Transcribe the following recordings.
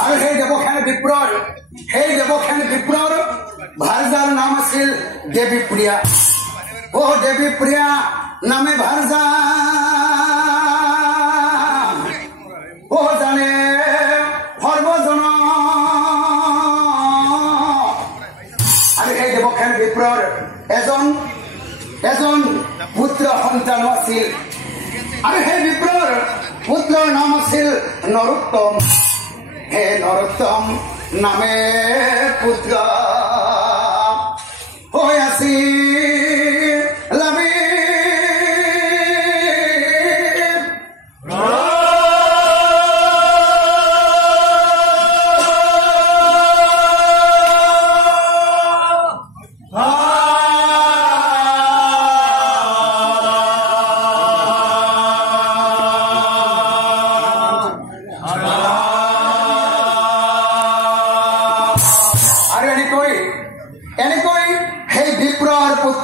আৰু সেই দেৱসেন বিপ্ৰৰ ভাৰ্যাৰ নাম আছিল দেৱীপ্ৰিয়া। দেৱীপ্ৰিয়া নামে ভাৰ্যা জানে সৰ্বজন। আৰু সেই দেৱসেন বিপ্ৰৰ এজন পুত্ৰ সন্তান আছিল। আৰু সেই বিপ্ৰৰ পুত্ৰৰ নাম আছিল নৰোত্তম। হে নৰোত্তম নামে পুত্ৰ হৈ আছিল লাভি।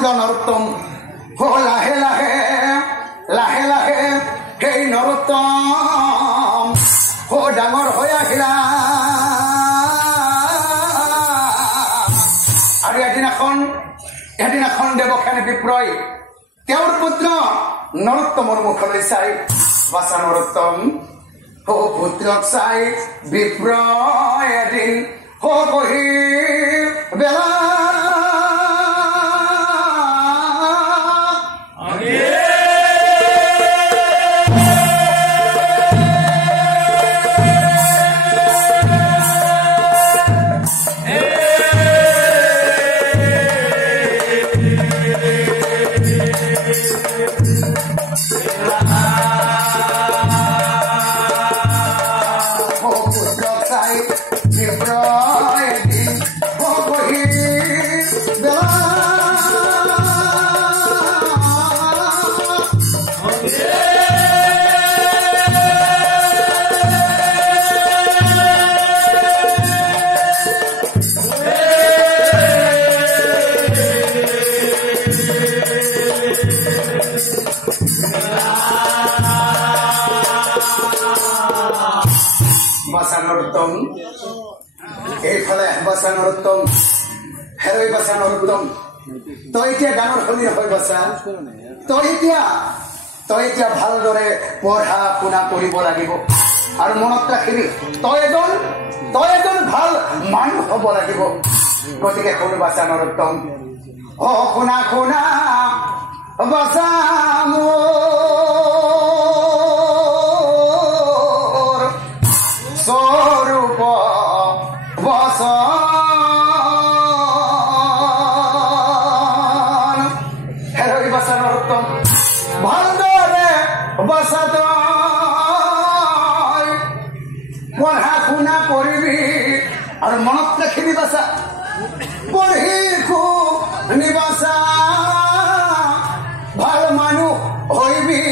নৰোত্তম লাহে লাহে সেই নৰোত্তম ডাঙৰ হৈ আহিলা। আৰু এদিনাখন দেৱসেন বিপ্ৰই তেওঁৰ পুত্ৰ নৰোত্তমৰ মুখলৈ চাই, বাছা নৰোত্তম, পুত্ৰক চাই বিপ্ৰই এদিন বহি বেলা এইফালে বাছা নৰোত্তম, হেৰৈ বাছা নৰোত্তম, তই এতিয়া ডাঙৰ হলি নহয় বাছা। তই এতিয়া ভালদৰে পঢ়া শুনা কৰিব লাগিব আৰু মনত ৰাখিবি তই এজন ভাল মানুহ হব লাগিব। গতিকে শুনো বাছা নৰোত্তম, শুনা বাছা মোৰ স্বৰূপ বচন। হেৰৈ বাছা নৰোত্তম, ভালদৰে বাছা তই পঢ়া শুনা কৰিবি আৰু মনত ৰাখিবি বাছা, পঢ়ি শুনি বাছা ভাল মানুহ হৈবি,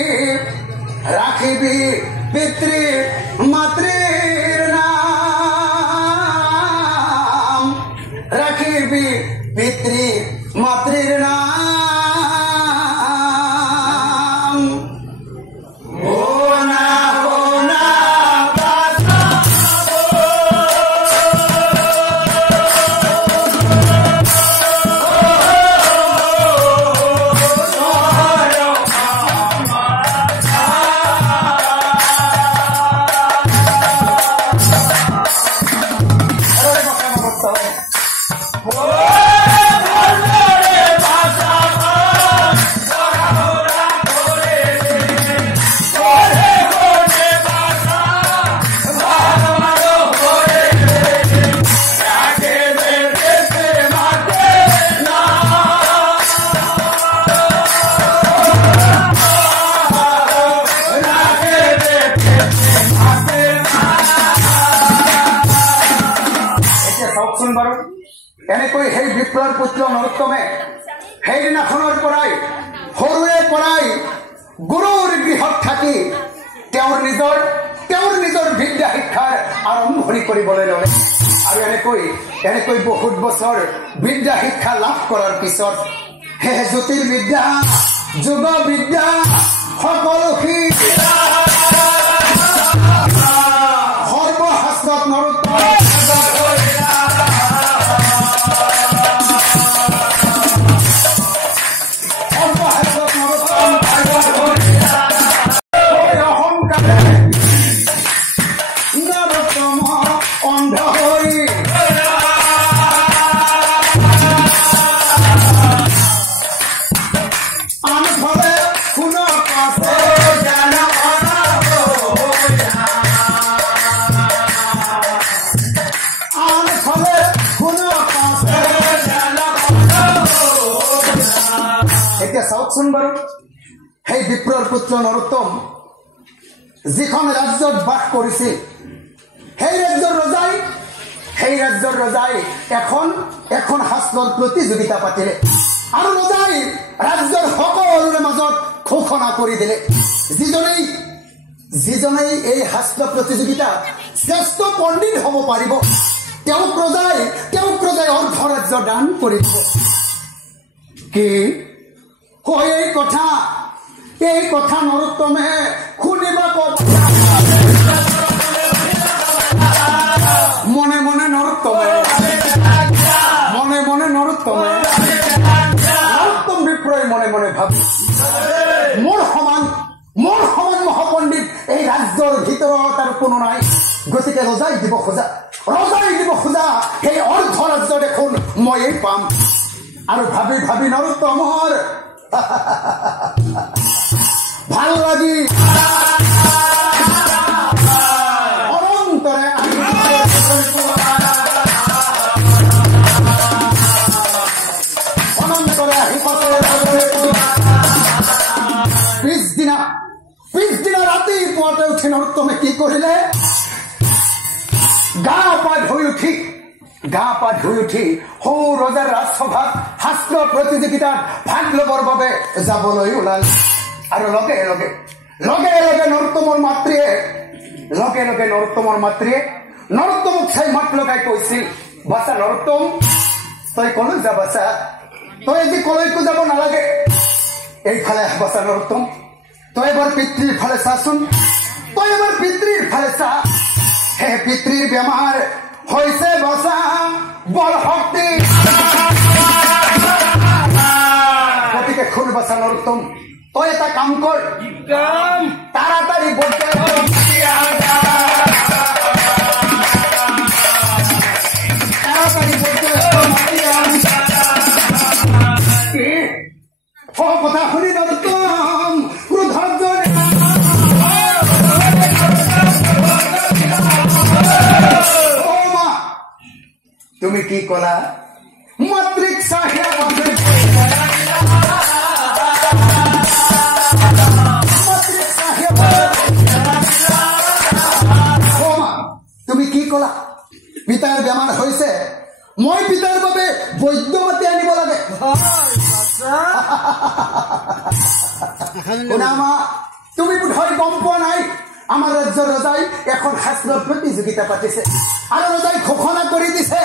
ৰাখিবি পিতৃ মাতৃৰ নাম, ৰাখিবি পিতৃ মাতৃৰ নাম। এনেকৈ সেই বিপ্ৰৰ পুত্ৰ নৰোত্তমে সেইদিনাখনৰ পৰাই সৰুৰে পৰাই গুৰুৰ গৃহত থাকি তেওঁৰ নিজৰ বিদ্যা শিক্ষাৰ আৰম্ভণি কৰিবলৈ ল'লে। আৰু এনেকৈ বহুত বছৰ বিদ্যা শিক্ষা লাভ কৰাৰ পিছত হে জ্যোতিৰ্বিদ্যা যোগ বিদ্যা সকলো সৰ্বশাস্ত্ৰত চাওকচোন বাৰু সেই বিপ্ৰৰ পুত্ৰ নৰোত্তম যিখন ৰাজ্যত বাস কৰিছিল সেই ৰাজ্যৰ ৰজাই এখন শাস্ত্ৰৰ প্ৰতিযোগিতা পাতিলে আৰু ৰজাই ৰাজ্যৰ সকলোৰে মাজত ঘোষণা কৰি দিলে যিজনেই এই শাস্ত্ৰ প্ৰতিযোগিতা শ্ৰেষ্ঠ পণ্ডিত হ'ব পাৰিব তেওঁক ৰজাই অৰ্ধৰাজ্য দান কৰিব কি এই কথা নৰোত্তমে শুনিব মনে মনে নৰোত্তম বিপ্ৰই মনে মনে ভাবি মোৰ সমান মহাপণ্ডিত এই ৰাজ্যৰ ভিতৰত আৰু কোনো নাই গতিকে ৰজাই দিব খোজা সেই অৰ্ধ ৰাজ্য দেখোন ময়েই পাম আৰু ভাবি নৰোত্তমৰ ভাল লাগি অনন্তৰে আহি পিছদিনা ৰাতিপুৱাতে উঠি নৰোত্তমে কি কৰিলে গা পা ধুই উঠি সৌ ৰজাৰ ৰাজসভাত শাস্ত্ৰ প্ৰতিযোগিতাত ভাগ ল'বৰ বাবে যাবলৈ ওলাল আৰু লগে লগে নৰোত্তমৰ মাতৃয়ে নৰোত্তমক চাই মাত লগাই কৈছিল বাছা নৰোত্তম তই কলৈ যা বাছা তই আজি কলৈকো যাব নালাগে এইফালে বাছা নৰোত্তম তই এবাৰ পিতৃৰ ফালে চাচোন হে পিতৃৰ বেমাৰ হৈছে বাছা বল শক্তি গতিকে শুন বাছা নৰোত্তম তই এটা কাম কৰ তাড়াতাড়ি কথা শুনি নৰোত্তম তুমি কি কলা মাতৃক তুমি কি কলা পিতাৰ বেমাৰ হৈছে মই পিতাৰ বাবে বৈদ্য মাতি আনিব লাগে তুমি বোধহয় গম পোৱা নাই আমাৰ ৰাজ্যৰ ৰজাই এখন শাস্ত্ৰ প্ৰতিযোগিতা পাতিছে আৰু ৰজাই ঘোষণা কৰি দিছে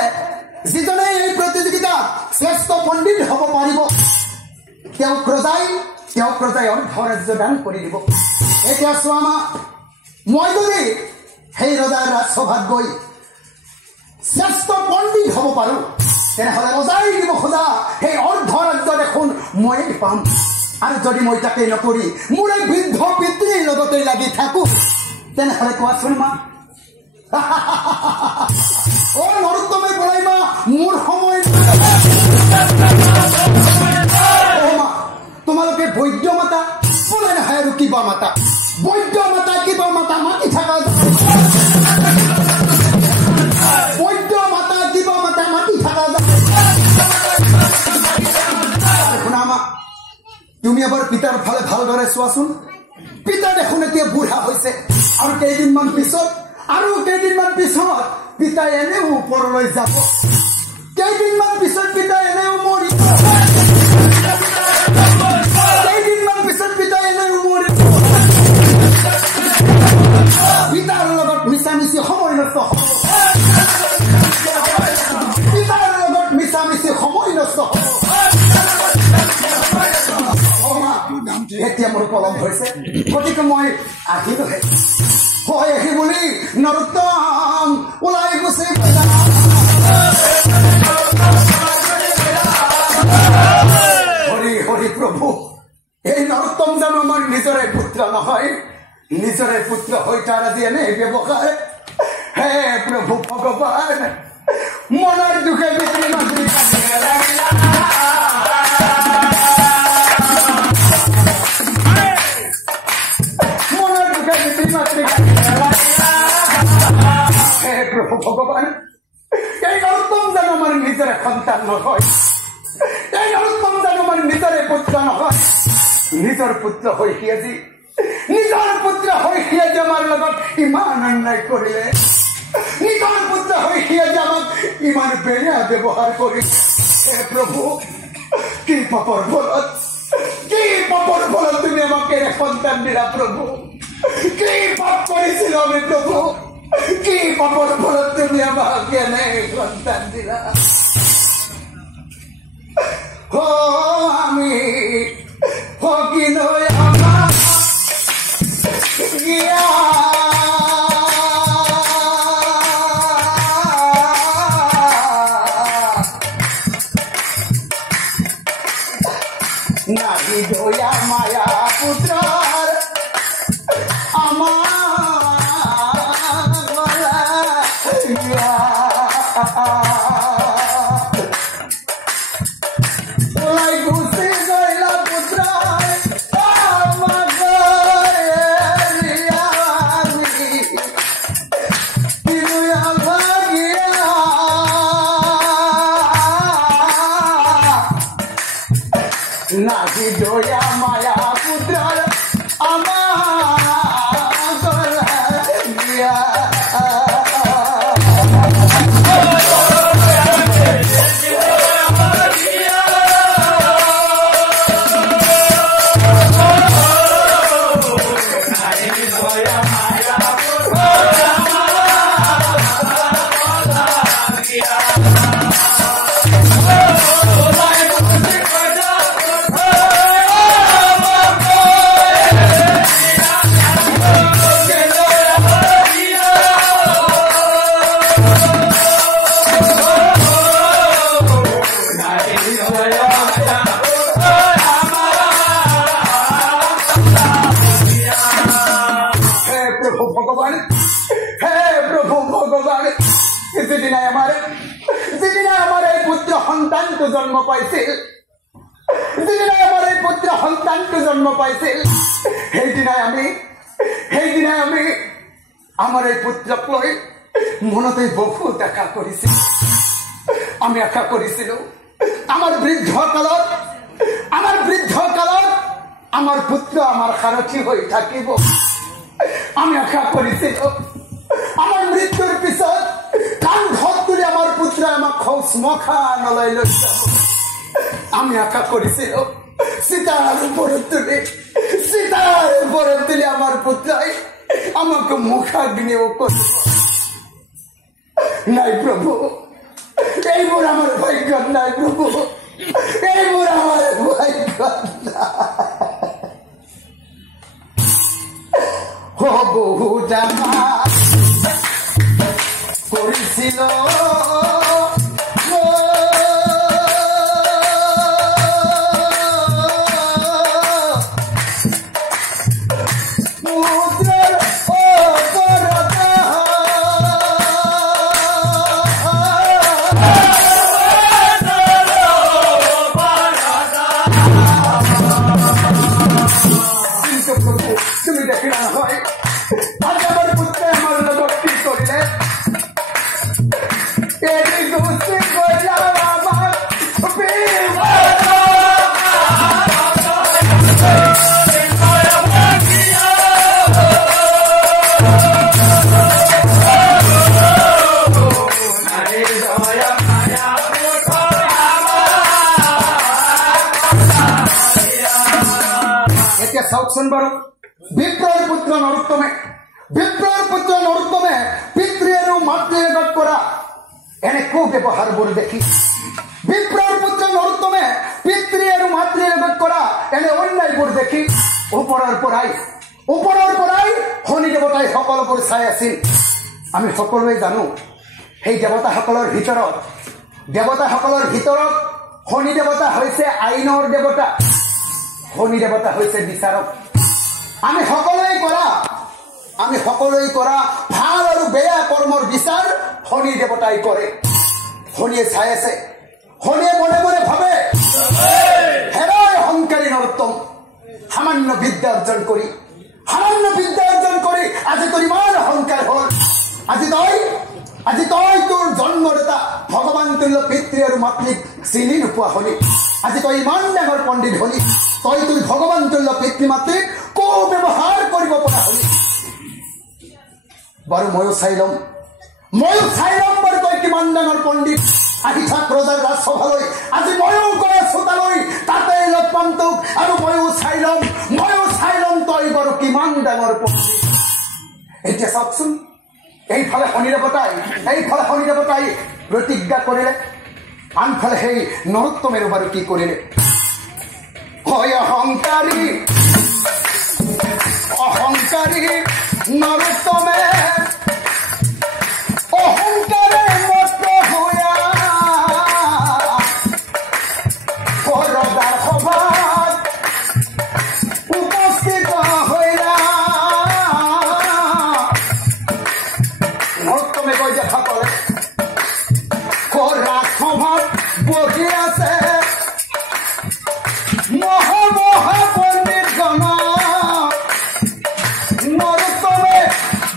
যিজনে এই প্ৰতিযোগিতা শ্ৰেষ্ঠ পণ্ডিত হ'ব পাৰিব তেওঁক ৰজাই অৰ্ধৰাজ্য দান কৰি দিব এতিয়া চোৱা মই যদি সেই ৰজাৰ ৰাজসভাত গৈ শ্ৰেষ্ঠ পণ্ডিত হ'ব পাৰো তেনেহ'লে ৰজাই দিব খোজা সেই অৰ্ধৰাজ্য দেখোন ময়েই পাম আৰু যদি মই তাকেই নকৰি মোৰ এই বৃদ্ধ পিতৃৰ লগতে লাগি থাকো তেনেহ'লে কোৱাচোন মা নৰোত্তমে বলাই মা মোৰ সময় তোমালোকে বৈদ্য মাতা বলে নহয় আৰু কিবা মাতা বৈদ্য মাতা কিবা মাতা মাতি থাকা বৈদ্য মাতা কিবা মাতা মাতি থাকা শুনা মা তুমি এবাৰ পিতাৰ ফালে ভালদৰে চোৱাচোন পিতা দেখোন এতিয়া বুঢ়া হৈছে আৰু কেইদিনমান পিছত পিতাই এনেও ওপৰলৈ যাব কেইদিনমান পিছত পিতাই এনেও মৰি পিতাৰ লগত মিছামিছি সময় নষ্ট এতিয়া মোৰ পলম হৈছে গতিকে মই আহিলোহে হয় আহি বুলি নৰোত্তম ওলাই নিজৰে পুত্ৰ হৈ তাৰ আজি এনে ব্যৱহাৰ হে প্ৰভু ভগৱান মনৰ দুখে পিতৃ মাতৃ মনৰ দুখে পিতৃ মাতৃ হে প্ৰভু ভগৱান এই নৰোত্তম জানো আমাৰ নিজৰে সন্তান নহয় এই নৰোত্তম জানো আমাৰ নিজৰে পুত্ৰ নহয় নিজৰ পুত্ৰ হৈ সি আজি নিজৰ পুত্ৰ হৈ সি আজি আমাৰ লগত ইমান অন্যায় কৰিলে নিজৰ পুত্ৰ হৈ সি আজি আমাক ইমান বেয়া ব্যৱহাৰ কৰিলে হে প্ৰভু কি পাপৰ ফলত তুমি আমাক এনে সন্তান দিলা প্ৰভু কি পাপ কৰিছিলো আমি প্ৰভু কি পাপৰ ফলত তুমি আমাক এনে সন্তান দিলা আমি হকিনো আমার নাহি দয়া মায়া পুত্র আমার নাহি দয়া মায়া পুত্র আমার গলা জন্ম পাইছিল জন্ম পাইছিল সেইদিনাই আমি আমাৰ এই পুত্ৰক লৈ মনতে বহুত আশা কৰিছিল আমি আশা কৰিছিলো আমাৰ বৃদ্ধ কালত আমাৰ পুত্ৰ আমাৰ সাৰথী হৈ থাকিব আমি আশা কৰিছিলো আমাৰ মৃত্যুৰ পিছত কান্ধত তুলি আমাৰ পুত্ৰ আমাক শ্মশানলৈ লৈ যাব আমি আশা কৰিছিলো সীতাৰ ওপৰত তুলি আমাৰ পুত্ৰাই আমাক মুখাগ্নিও কৰিব নাই প্ৰভু এইবোৰ আমাৰ ভাগ্যত নাই প্ৰভু এইবোৰ আমাৰ ভাগ্যত নাই বহু জানা কৰিছিল তুমি দেখিলা নহয় আজ আমাৰ পুত্ৰ আমাৰ লগত কি কৰিলে এৰি গুচি গলা আমাৰ এতিয়া চাওকচোন বাৰু বিপ্ৰৰ পুত্ৰ নৰোত্তমে পিতৃ আৰু মাতৃৰ লগত কৰা এনে কুব্যৱহাৰবোৰ দেখি বিপ্ৰৰ পুত্ৰ নৰোত্তমে পিতৃ আৰু মাতৃৰ লগত কৰা এনে অন্যায়বোৰ দেখি ওপৰৰ পৰাই শনি দেৱতাই সকলোবোৰ চাই আছিল আমি সকলোৱে জানো সেই দেৱতাসকলৰ ভিতৰত শনি দেৱতা হৈছে আইনৰ দেৱতা শনি দেৱতা হৈছে বিচাৰক আমি সকলোৱে কৰা আমি সকলোৱে কৰা ভাল আৰু বেয়া কৰ্মৰ বিচাৰ শনি দেৱতাই কৰে শনিয়ে চাই আছে শনিয়ে মনে মনে ভাবে হেৰাই অহংকাৰী নৰোত্তম সামান্য বিদ্যা অৰ্জন কৰি আজি তোৰ ইমান অহংকাৰ হ'ল আজি তই তোৰ জন্মদাতা ভগৱান তুল্য পিতৃ আৰু মাতৃক চিনি নোপোৱা হলি আজি তই ইমান ডাঙৰ পণ্ডিত হলি তই তোৰ ভগৱান তুল্য পিতৃ মাতৃক কো ব্যৱহাৰ কৰিব পৰা হলি বাৰু ময়ো চাই ল'ম বাৰু তই কিমান ডাঙৰ পণ্ডিত আহি থাক ৰজাৰ ৰাজসভালৈ আজি ময়ো গৈ আছো তালৈ তাতে লগ পাম তোক আৰু ময়ো চাই ল'ম তই বাৰু কিমান ডাঙৰ পণ্ডিত এতিয়া চাওকচোন এইফালে শনি দেৱতাই প্ৰতিজ্ঞা কৰিলে আনফালে সেই নৰোত্তমেৰো বাৰু কি কৰিলে হয় অহংকাৰী নৰোত্তমে অহংকাৰে মত্ত হোৱা ৰজাৰ সভাত উপস্থিত হৈলা নৰোত্তমে কৈ দেখা পালে ৰাজসভাত বহি আছে মহা পণ্ডিত গণ নৰোত্তমে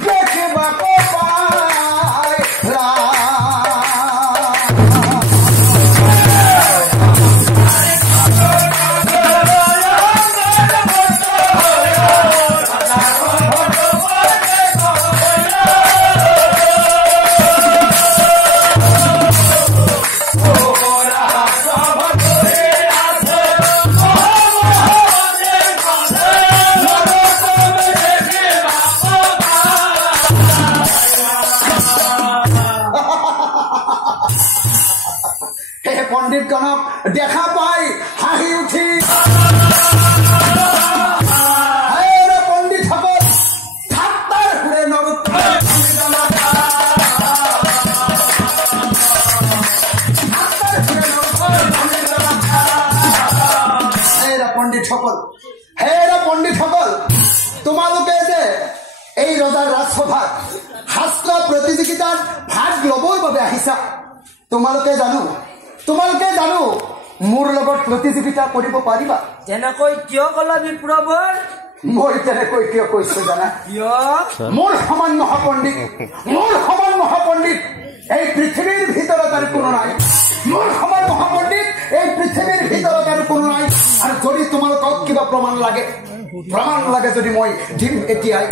দেখিবাক পণ্ডিতগণক দেখা পাই হাঁহি উঠি পণ্ডিতসকল ঠাট্টাৰ সুৰে নৰোত্তমে পণ্ডিতসকল তোমালোকে যে এই ৰজাৰ ৰাজসভাত শাস্ত্ৰ প্ৰতিযোগিতাত ভাগ ল'বৰ বাবে আহিছা তোমালোকে জানো মোৰ লগত প্ৰতিযোগিতা কৰিব পাৰিবা তেনেকৈ কিয় ক'লা বিপ্ৰভৰ মই তেনেকৈ কিয় কৈছো জানা মোৰ সমান মহাপণ্ডিত এই পৃথিৱীৰ ভিতৰত আৰু কোনো নাই মোৰ সমান মহাপণ্ডিত এই পৃথিৱীৰ ভিতৰত আৰু কোনো নাই আৰু যদি তোমালোকক কিবা প্ৰমাণ লাগে যদি মই দিম এতিয়াই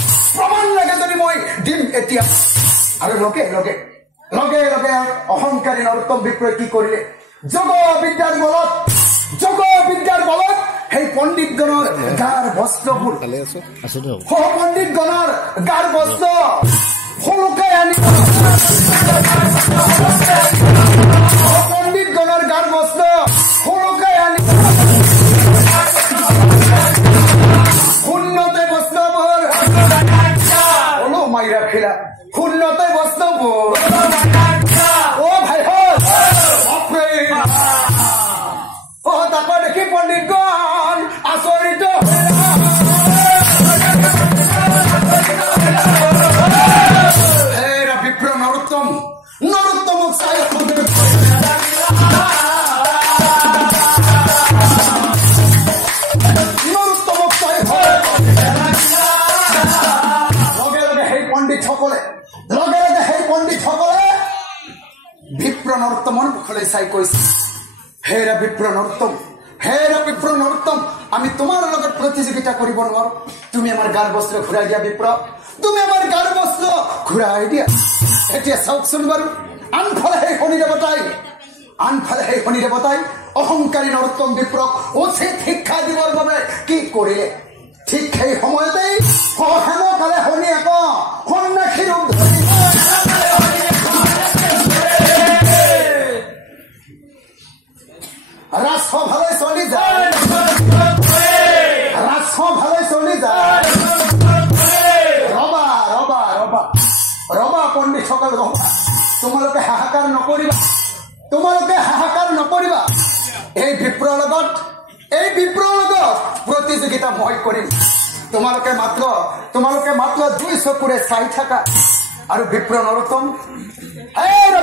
আৰু লগে লগে অহংকাৰী নৰোত্তম বিপ্ৰই কি কৰিলে যোগ বিদ্যাৰ বলত সেই পণ্ডিতগণৰ গাৰ বস্ত্ৰবোৰ পণ্ডিতগণৰ গাৰ বস্ত্ৰ সৰুকাই আনি পণ্ডিতগণৰ গাৰ বস্ত্ৰ সৰুকাই আনি শূন্যতে বস্ত্ৰবোৰ মাই ৰাখিলা শূন্যতে বস্ত্ৰবোৰ তাকে দেখি পণ্ডিতগণ আচৰিত বিপ্ৰ নৰোত্তমক চাই লগে সেই পণ্ডিতসকলে বিপ্ৰ নৰোত্তমৰ মুখলৈ চাই কৈছে হেৰা বিপ্ৰ নৰোত্তম আমি তোমাৰ লগত প্ৰতিযোগিতা কৰিব নোৱাৰো তুমি আমাৰ গাৰ বস্ত্ৰ ঘূৰাই দিয়া বিপ্ৰ এতিয়া চাওকচোন বাৰু আনফালে সেই শনি দেৱতাই অহংকাৰী নৰোত্তম বিপ্ৰক উচিত শিক্ষা দিবৰ বাবে কি কৰিলে ঠিক সেই সময়তেই হেনকালে শনি আকৌ সন্ন্যাসীৰ ৰূপ ধৰি ৰাজসভালৈ চলি যায় ৰবা পণ্ডিতসকল তোমালোকে হাহাকাৰ নকৰিবা এই বিপ্ৰৰ লগত প্ৰতিযোগিতা মই কৰিম তোমালোকে মাত্ৰ 2 চকুৰে চাই থাকা আৰু বিপ্ৰ নৰোত্তম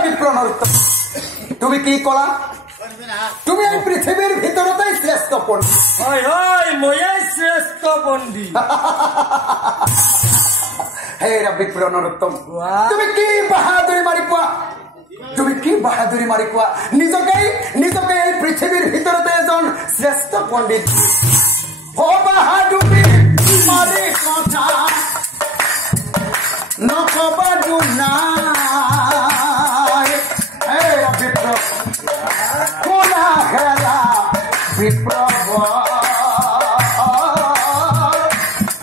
বিপ্ৰ নৰোত্তম তুমি কি কলা তুমি এই পৃথিৱীৰ ভিতৰতে শ্ৰেষ্ঠ পণ্ডিত হয় হয় ময়ে শ্ৰেষ্ঠ পণ্ডিত বিপ্ৰ নৰোত্তম তুমি কি বাহাদুৰি মাৰি কোৱা নিজকে এই পৃথিৱীৰ ভিতৰতে এজন শ্ৰেষ্ঠ পণ্ডিত বাহাদুৰি মাৰি কথা নকবা দুনাই বিপ্ৰ কোনা হেৰা বিপ্ৰ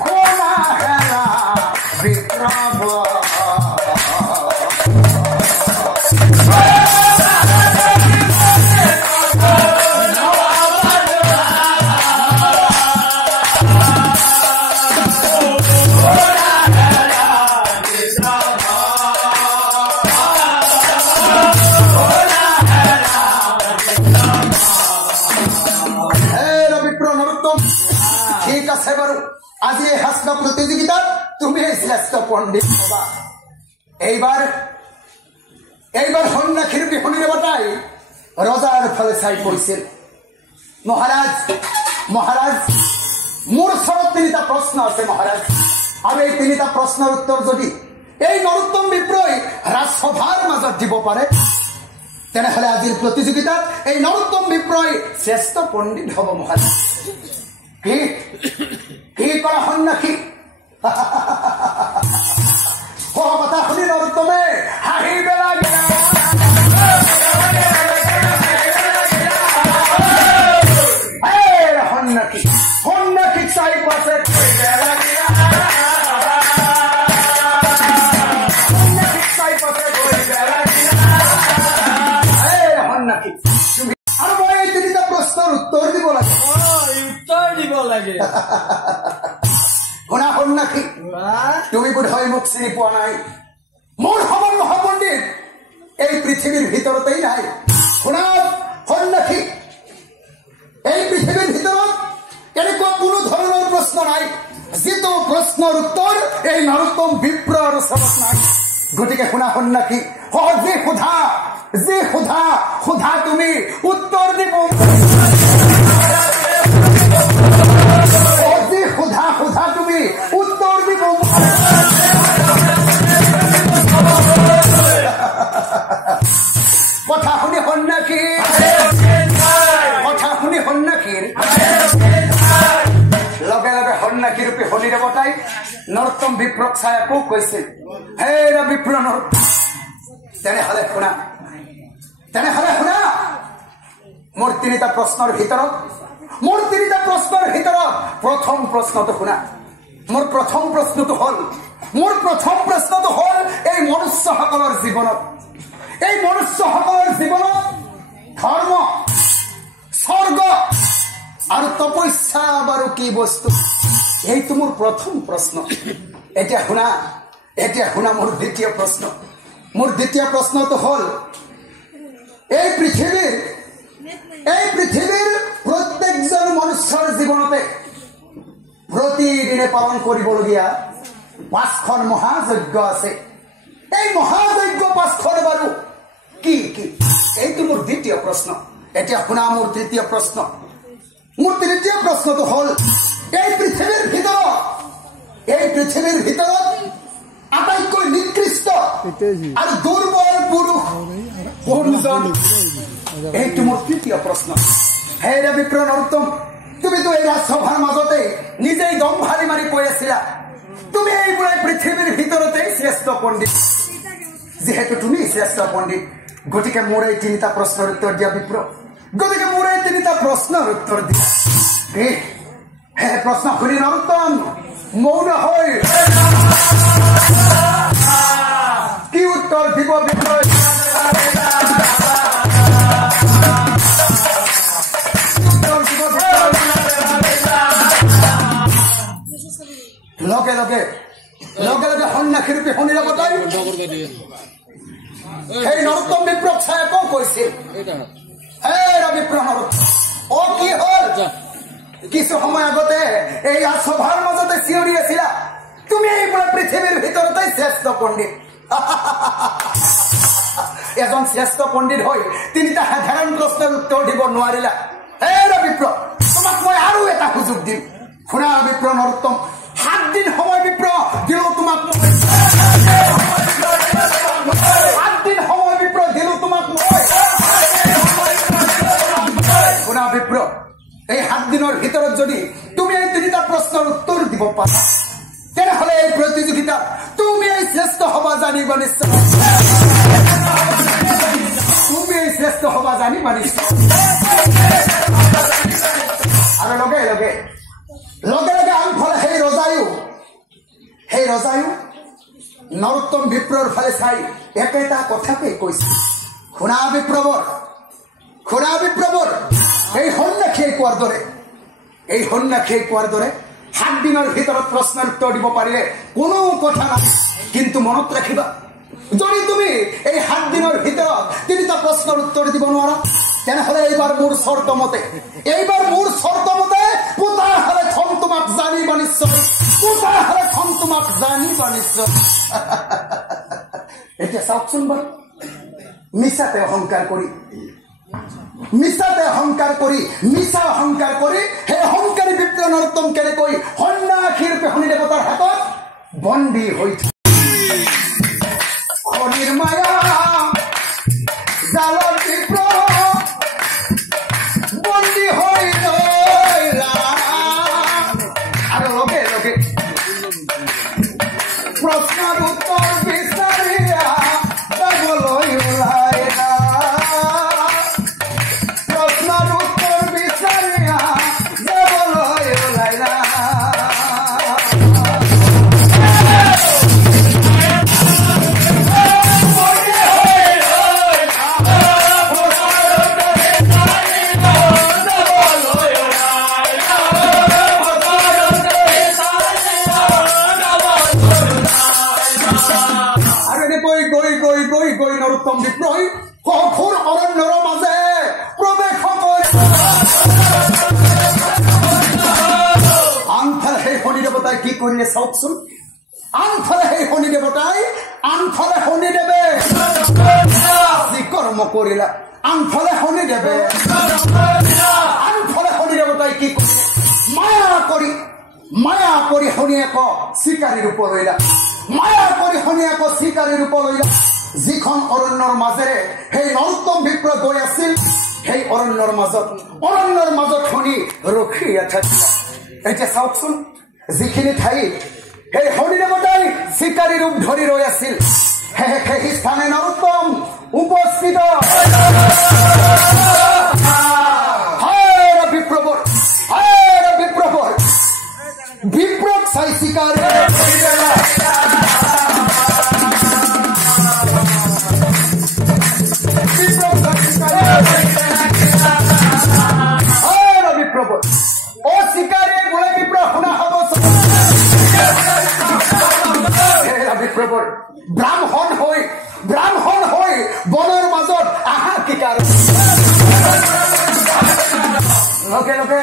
কোনা হেৰা বিপ্ৰ আজি এই হাস্য প্ৰতিযোগিতাত তুমি শ্ৰেষ্ঠ পণ্ডিত হবা এইবাৰ সন্ন্যাসীৰ বিহুনিৰে বটাই ৰজাৰ ফালে চাই পৰিছিল মহাৰাজ মোৰ ওচৰত 3টা প্ৰশ্ন আছে মহাৰাজ আৰু এই 3টা প্ৰশ্নৰ উত্তৰ যদি এই নৰোত্তম বিপ্ৰই ৰাজসভাৰ মাজত দিব পাৰে তেনেহলে আজিৰ প্ৰতিযোগিতাত এই নৰোত্তম বিপ্ৰই শ্ৰেষ্ঠ পণ্ডিত হব মহাৰাজ কি কৰা সন্ন্যাসী কথা শুনি নৰোত্তমে হাঁহিব লাগিল সন্ন্যাসীক চাই পাছে আৰু মই এই 3টা প্ৰশ্নৰ উত্তৰ দিব লাগে শুনা সন্ন্যাসী তুমি বোধহয় মোক চিনি পোৱা নাই মোৰ সমান মহাপণ্ডিত এই পৃথিৱীৰ ভিতৰতেই নাই শুনা সন্ন্যাসী এই পৃথিৱীৰ ভিতৰত এনেকুৱা কোনো ধৰণৰ প্ৰশ্ন নাই যিটো প্ৰশ্নৰ উত্তৰ এই নৰোত্তম বিপ্ৰৰ ওচৰত নাই গতিকে শুনা সন্ন্যাসী যি সোধা তুমি উত্তৰ দিব সোধা তুমি উত্তৰ দিব কথা শুনি সন্ন্যাসীৰ লগে লগে সন্ন্যাসী ৰূপী শনিৰে বটাই নৰোত্তম বিপ্ৰক চাই আকৌ কৈছিল বিপ্ৰ নৰোত্তম তেনেহলে শুনা মোৰ 3টা প্ৰশ্নৰ ভিতৰত প্ৰথম প্ৰশ্নটো শুনা মোৰ প্ৰথম প্ৰশ্নটো হল এই মনুষ্যসকলৰ জীৱনত ধৰ্ম স্বৰ্গ আৰু তপস্যা বাৰু কি বস্তু এইটো মোৰ প্ৰথম প্ৰশ্ন এতিয়া শুনা মোৰ দ্বিতীয় প্ৰশ্নটো হল এই পৃথিৱীৰ প্ৰত্যেকজন মনুষ্যৰ জীৱনতে প্ৰতিদিনে পালন কৰিবলগীয়া 5খন মহাযজ্ঞ আছে এই মহাযজ্ঞ 5খন বাৰু কি এইটো মোৰ দ্বিতীয় প্ৰশ্ন এতিয়া শুনা মোৰ তৃতীয় প্ৰশ্নটো হল এই পৃথিৱীৰ ভিতৰত আটাইতকৈ নিকৃষ্ট আৰু দুৰ্বল পুৰুষ কোনজন এইটো মোৰ তৃতীয় প্ৰশ্ন বিপ্ৰ নৰোত্তম তুমিতো এই ৰাজসভাৰ মাজতে নিজেই দম মাৰি কৈ আছিলা তুমি এইবোৰে পৃথিৱীৰ ভিতৰতে শ্ৰেষ্ঠ পণ্ডিত যিহেতু তুমি শ্ৰেষ্ঠ পণ্ডিত গতিকে মোৰ এই 3টা প্ৰশ্নৰ উত্তৰ দিয়া বিপ্ৰ প্ৰশ্ন শুনি নৰোত্তম মৌন হৈ কি উত্তৰ দিব বিপ্ৰ লগে লগে সন্ন্যাসী ৰূপী শনিৰে বটাই সেই নৰোত্তম বিপ্ৰক চাই আকৌ কৈছিল বিপ্ৰ নৰোত্তম কি হল কিছু সময় আগতে এই সভাৰ মাজতে চিঞৰি আছিলা তুমি এইবোৰে পৃথিৱীৰ ভিতৰতে শ্ৰেষ্ঠ পণ্ডিত এজন শ্ৰেষ্ঠ পণ্ডিত হৈ তিনিটা সাধাৰণ প্ৰশ্নৰ উত্তৰ দিব নোৱাৰিলা বিপ্ৰ তোমাক মই আৰু এটা সুযোগ দিম শুনা বিপ্ৰ নৰোত্তম 7 দিন সময় বিপ্ৰ দিলো তোমাক 7 দিন সময় বিপ্ৰ দিলো তোমাক শুনা বিপ্ৰ এই 7 দিনৰ ভিতৰত যদি তুমি এই তিনিটা প্ৰশ্নৰ উত্তৰ দিব পাৰা তেনেহলে এই প্ৰতিযোগিতা তুমি এই শ্ৰেষ্ঠ হবা জানিবা নিশ্চয় তুমি এই শ্ৰেষ্ঠ হবা জানিবা নিশ্চয় আৰু লগে লগে আনফালে সেই ৰজায়ো নৰোত্তম বিপ্ৰৰ ফালে চাই একেটা কথাকে কৈছে শুনা বিপ্ৰবৰ এই সন্ন্যাসীয়ে কোৱাৰ দৰে 7 দিনৰ ভিতৰত প্ৰশ্নৰ উত্তৰ দিব পাৰিলে কোনো কথা নাই কিন্তু মনত ৰাখিবা যদি তুমি এই 7 দিনৰ ভিতৰত তিনিটা প্ৰশ্নৰ উত্তৰ দিব নোৱাৰা তেনেহলে এইবাৰ মোৰ চৰ্ত মতে পুতাহাৰে খন তোমাক জানিবা নিশ্চয় এতিয়া চাওকচোন বাৰু মিছাতে অহংকাৰ কৰি মিছা অহংকাৰ কৰি সেই অহংকাৰী বিপ্ৰ নৰোত্তম কেনেকৈ সন্ন্যাসী ৰূপে শনি দেৱতাৰ হাতত বন্দী হৈ শনিৰ মায়া জালত বিপ্ৰ বন্দী হৈ ৰৈলা আৰু লগে লগে প্ৰশ্নৰ উত্তৰ বিচাৰিয়া যাবলৈ ওলাইলা গৈ নৰোত্তম বিপ্ৰই কঠোৰ অৰণ্যৰ মাজে প্ৰৱেশ কৰে আনফালে সেই শনি দেৱতাই কি কৰিলে চাওকচোন আনফালে শনিদেৱে যি কৰ্ম কৰিলা আনফালে শনিদেৱে শনিদেৱতাই কি কৰিলে মায়া কৰি শনিয়েক চিকাৰী ৰূপ লৈলা যিখন অৰণ্যৰ মাজেৰে সেই নৰোত্তম বিপ্ৰ গৈ আছিল সেই অৰণ্যৰ মাজত শনি ৰখি থাকিল এতিয়া চাওকচোন যিখিনি ঠাইত সেই শনি দেৱতাই চিকাৰী ৰূপ ধৰি ৰৈ আছিল সেই স্থানে নৰোত্তম উপস্থিত বিপ্ৰক চাই চিকাৰী ব্ৰাহ্মণ হৈ বনৰ মাজত আহা কি কাৰণ লগে লগে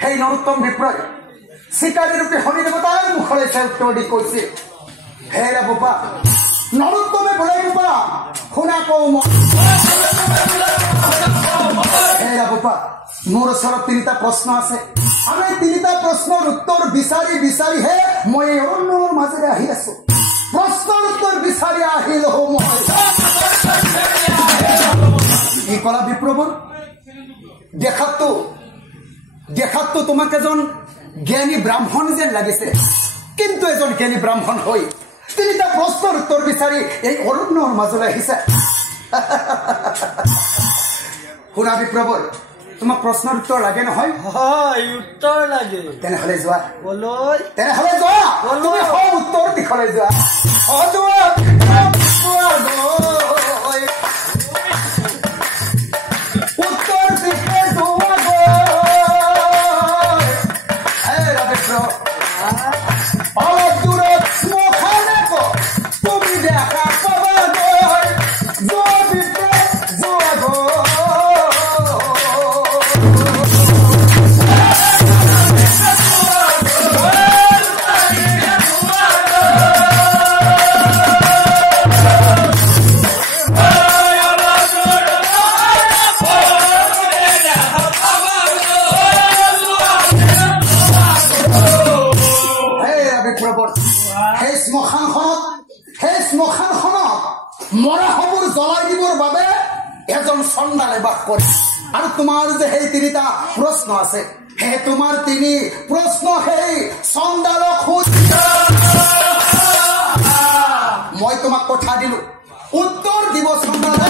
সেই নৰোত্তম বিপ্ৰই চিকাৰী ৰূপে শনি দেৱতাৰ মুখলৈ চাই উত্তৰ দি কৈছে হে বাবা নৰোত্তমে বোলে বাবা শুনা কওঁ হে বাবা মোৰ ওচৰত 3টা প্ৰশ্ন আছে আমি 3টা প্ৰশ্নৰ উত্তৰ বিচাৰিহে মই এই অৰণ্যৰ মাজেৰে আহি আছো প্ৰশ্নৰ উত্তৰ বিচাৰি আহিলো মই কি কলা বিপ্ৰবৰ দেখাততো তোমাক এজন জ্ঞানী ব্ৰাহ্মণ যেন লাগিছে কিন্তু এজন জ্ঞানী ব্ৰাহ্মণ হৈ 3টা প্ৰশ্নৰ উত্তৰ বিচাৰি এই অৰণ্যৰ মাজলৈ আহিছে শুনা বিপ্ৰবৰ তোমাক প্ৰশ্নৰ উত্তৰ লাগে নহয় উত্তৰ লাগে তেনেহলে যোৱা তুমি উত্তৰ দিশলৈ যোৱা উত্তৰ দিশে যোৱা অলপ দূৰত তুমি দেখা পাবা যোৱা এজন চন্দালে বাস কৰে আৰু তোমাৰ যে সেই তিনিটা প্ৰশ্ন আছে হে তোমাৰ তিনি প্ৰশ্ন সেই চন্দালক মই তোমাক কথা দিলো উত্তৰ দিব চন্দালে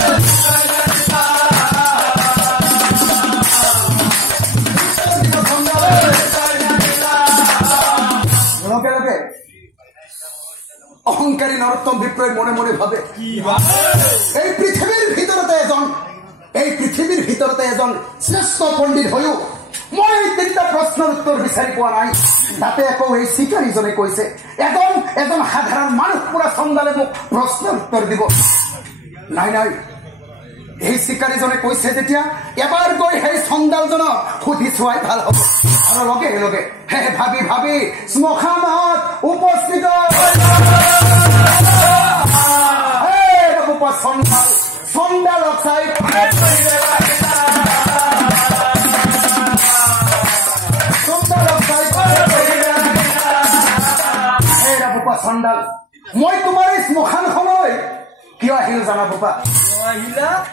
লগে লগে অহংকারী নরোত্তম বিপ্রয় মনে মনে ভাবে এই পৃথিবীর ভিতরতে এজন শ্রেষ্ঠ পণ্ডিত হয়েও মই এই তিনটা প্রশ্নের উত্তর বিচারি পোৱা নাই তাতে আকৌ এই শিকারীজনে কৈছে এজন সাধারণ মানুষ পুরা চন্দালে মোক প্রশ্নের উত্তর দিব নাই নাই এই শিকারীজনে কৈছে যেতিয়া এবাৰ গৈ সেই চন্দালজনক সুধি চোৱাই ভাল হ'ব আৰু লগে লগে হে ভাবি ভাবি শ্মশানত উপস্থিত চন্দালক চাই চন্দাল মই তোমাৰ এই শ্মশানখনলৈ কিয় আহিলো জানা বাবা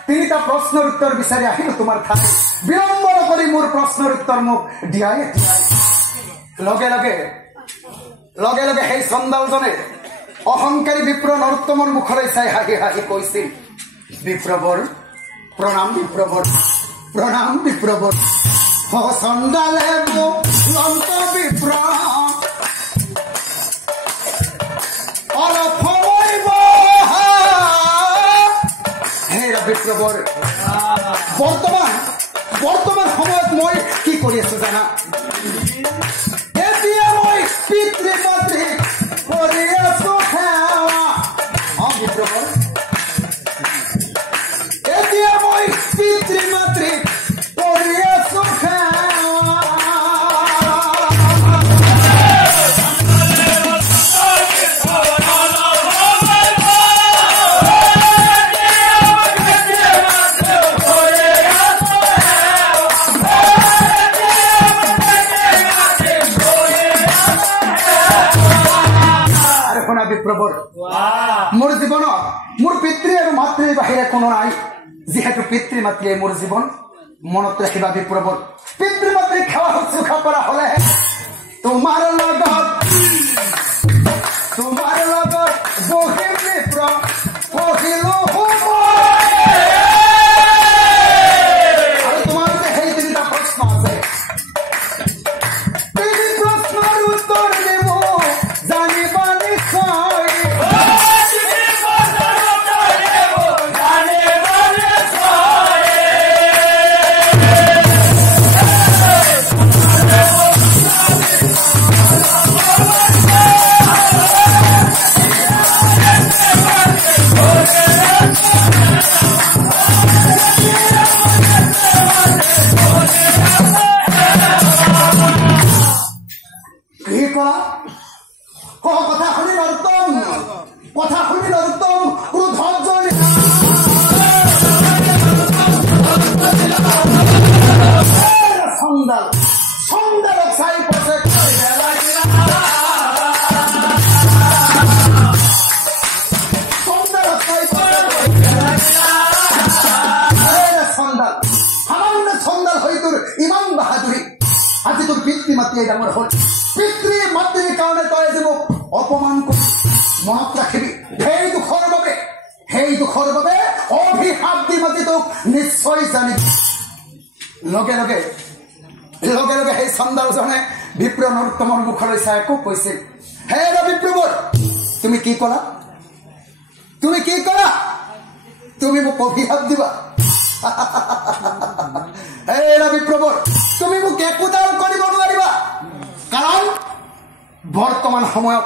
তিনিটা প্ৰশ্নৰ উত্তৰ বিচাৰি আহিলো তোমাৰ ঠাই বিলম্ব নকৰি মোৰ প্ৰশ্নৰ উত্তৰ মোক দিয়াই লগে লগে সেই চন্দালজনে অহংকাৰী বিপ্ৰ নৰোত্তমৰ মুখলৈ চাই হাঁহি হাঁহি কৈছিল বিপ্ৰবৰ প্ৰণাম বিপ্ৰবৰ চন্দালে মোক লন্ত বিপ্ৰ অলপ সময় বিপ্ৰবৰ বৰ্তমান সময়ত মই কি কৰি আছো জানা এতিয়া মই পিতৃ মাতৃ কৰি আছো বিপ্ৰবৰ এতিয়া মই পিতৃ মাতৃ কৰি আছো মোৰ জীৱনত মোৰ পিতৃ আৰু মাতৃৰ বাহিৰে কোনো নাই যিহেতু পিতৃ মাতৃয়ে মোৰ জীৱন মনত ৰাখিবা বিপ্ৰবৰ পিতৃ মাতৃ সেৱা শুশ্ৰূষা কৰা হলেহে তোমাৰ লগত বহিম বিপ্ৰ পঢ়িলো আৰু তোমাৰ যে সেই তিনিটা প্ৰশ্ন আছে তিনি প্ৰশ্নৰ উত্তৰ দিব জানিবা নিশ্চয় কথা শুনি নৰোত্তম চন্দালক চাই পছে চন্দাল হৈ তোৰ ইমান বাহাদুৰি আজি তোৰ পিতৃ মাতৃয়ে ডাঙৰ হ'ল পিতৃ মাতৃৰ কাৰণে তই যে মোক অপমান কৰি মনত ৰাখিবি সেই দুখৰ বাবে অভিশাপ দি মাতি তোক নিশ্চয় জানিবি লগে লগে সেই চন্দালজনে বিপ্ৰ নৰোত্তমৰ মুখলৈ চাই আকৌ কৈছিল হে বিপ্ৰবৰ তুমি কি ক'লা তুমি মোক অভিশাপ দিবা হে বিপ্ৰবৰ তুমি মোক একোদাল কৰিব নোৱাৰিবা কাৰণ বৰ্তমান সময়ত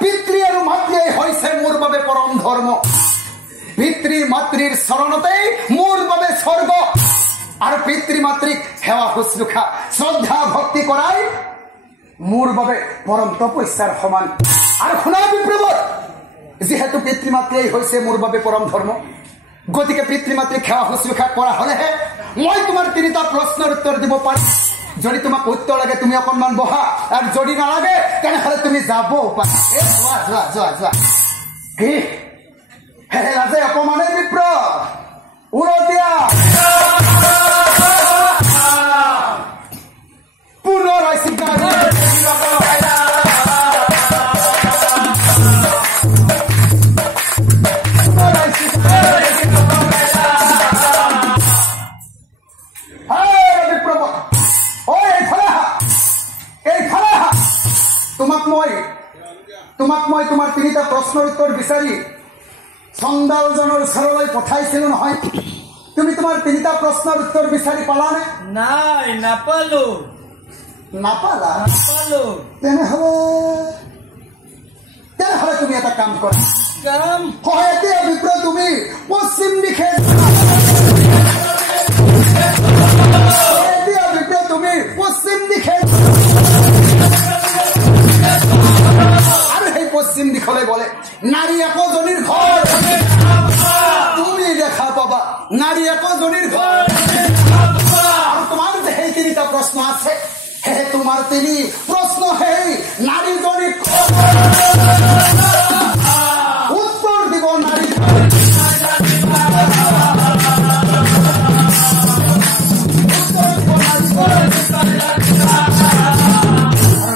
পিতৃ আৰু মাতৃয়ে হৈছে মোৰ বাবে পৰম ধৰ্ম পিতৃ মাতৃৰ চৰণতেই মোৰ বাবে স্বৰ্গ আৰু পিতৃ মাতৃক সেৱা শুশ্ৰূষা শ্ৰদ্ধা ভক্তি কৰাই মোৰ বাবে পৰম তপস্যাৰ সমান আৰু শুনা বিপ্ৰবৰ যিহেতু পিতৃ মাতৃয়ে হৈছে মোৰ বাবে পৰম ধৰ্ম গতিকে পিতৃ মাতৃক সেৱা শুশ্ৰূষা কৰা হলেহে মই তোমাৰ তিনিটা প্ৰশ্নৰ উত্তৰ দিব পাৰিম যদি তোমাক উত্তৰ লাগে তুমি অকণমান বহা আৰু যদি নালাগে তেনেহলে তুমি যাবও পাৰা যোৱা কি হে লাজে অপমানে বিপ্ৰ ওচৰলৈ পঠাইছিলো নহয় তুমি তোমাৰ তিনিটা প্ৰশ্নৰ উত্তৰ বিচাৰি পালানে নাই নাপালো নাপালা নাপালো তেনেহলে তুমি এটা কাম কৰা কাম হয় এতিয়া বিপ্ৰ তুমি পশ্চিম দিশে এতিয়া বিপ্ৰ তুমি পশ্চিম দিশে আৰু সেই পশ্চিম দিশলৈ গলে নাৰী একজনীৰ ঘৰ তুমি দেখা পাবা নাৰী একজনীৰ ঘৰ আৰু তোমাৰ যে সেই তিনিটা প্ৰশ্ন আছে সেই তোমাৰ তিনি প্ৰশ্ন সেই নাৰীজনীক উত্তৰ দিব নাৰী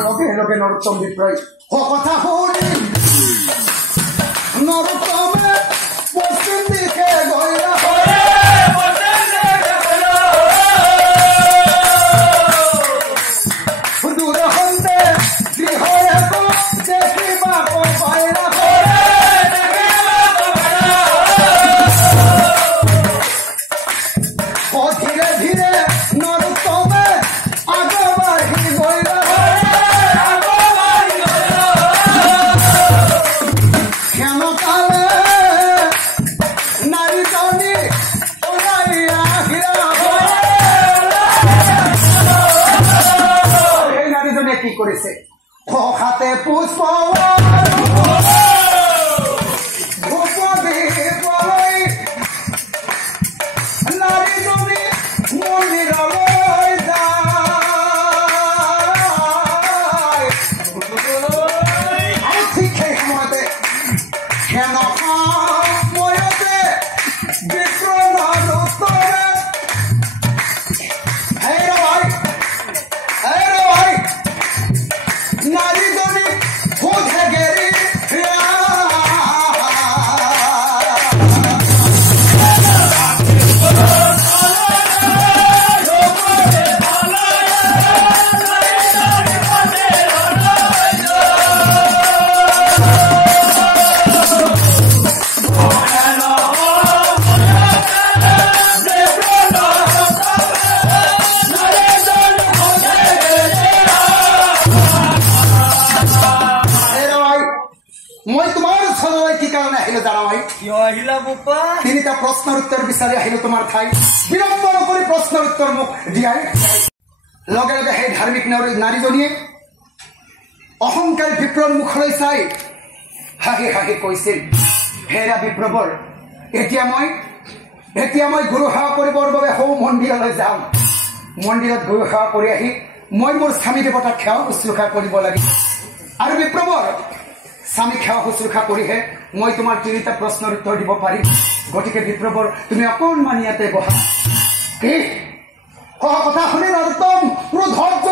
লগে লগে নৰোত্তম বিপ্ৰই কথা শুনি নৰোত্তমে পশ্চিম দিশে গইলা দূরে হন্তে গৃহ এক দেখিবা পাইলা ধীরে ধীরে নরোত্তমে আগে বাড়ি গইলা কেন কালে নারী জনী এই নারীজনে কি করেছে হাতে পুষ্প নারীজনী মন্দিরলৈ যায় আৰু ঠিক সেই সময়তে কেন সময়তে বিক্ৰমাদিত্যই নাৰীজনী খোঁজে গেৰি মই তোমাৰ ওচৰলৈ কি কাৰণে আহিলো জানা ভাই কিয় আহিলা বোপা তিনিটা প্ৰশ্নৰ উত্তৰ বিচাৰি আহিলো তোমাৰ ঠাই বিলম্ব নকৰি প্ৰশ্নৰ উত্তৰ মোক দিয়াই লগে লগে সেই ধাৰ্মিক নাৰীজনীয়ে অহংকাৰী বিপ্ৰৰ মুখলৈ চাই হাঁহি হাঁহি কৈছিল হেৰা বিপ্ৰবৰ এতিয়া মই গুৰু সেৱা কৰিবৰ বাবে সৌ মন্দিৰলৈ যাম মন্দিৰত গুৰু সেৱা কৰি আহি মই মোৰ স্বামী দেৱতাক সেৱা শুশ্ৰূষা কৰিব লাগিব আৰু বিপ্ৰবৰ স্বামী সেৱা শুশ্ৰূষা কৰিহে মই তোমাৰ তিনিটা প্ৰশ্নৰ উত্তৰ দিব পাৰিম গতিকে বিপ্ৰবৰ তুমি অকণমান ইয়াতে বহা কি কথা শুনি নৰোত্তম ক্ৰোধত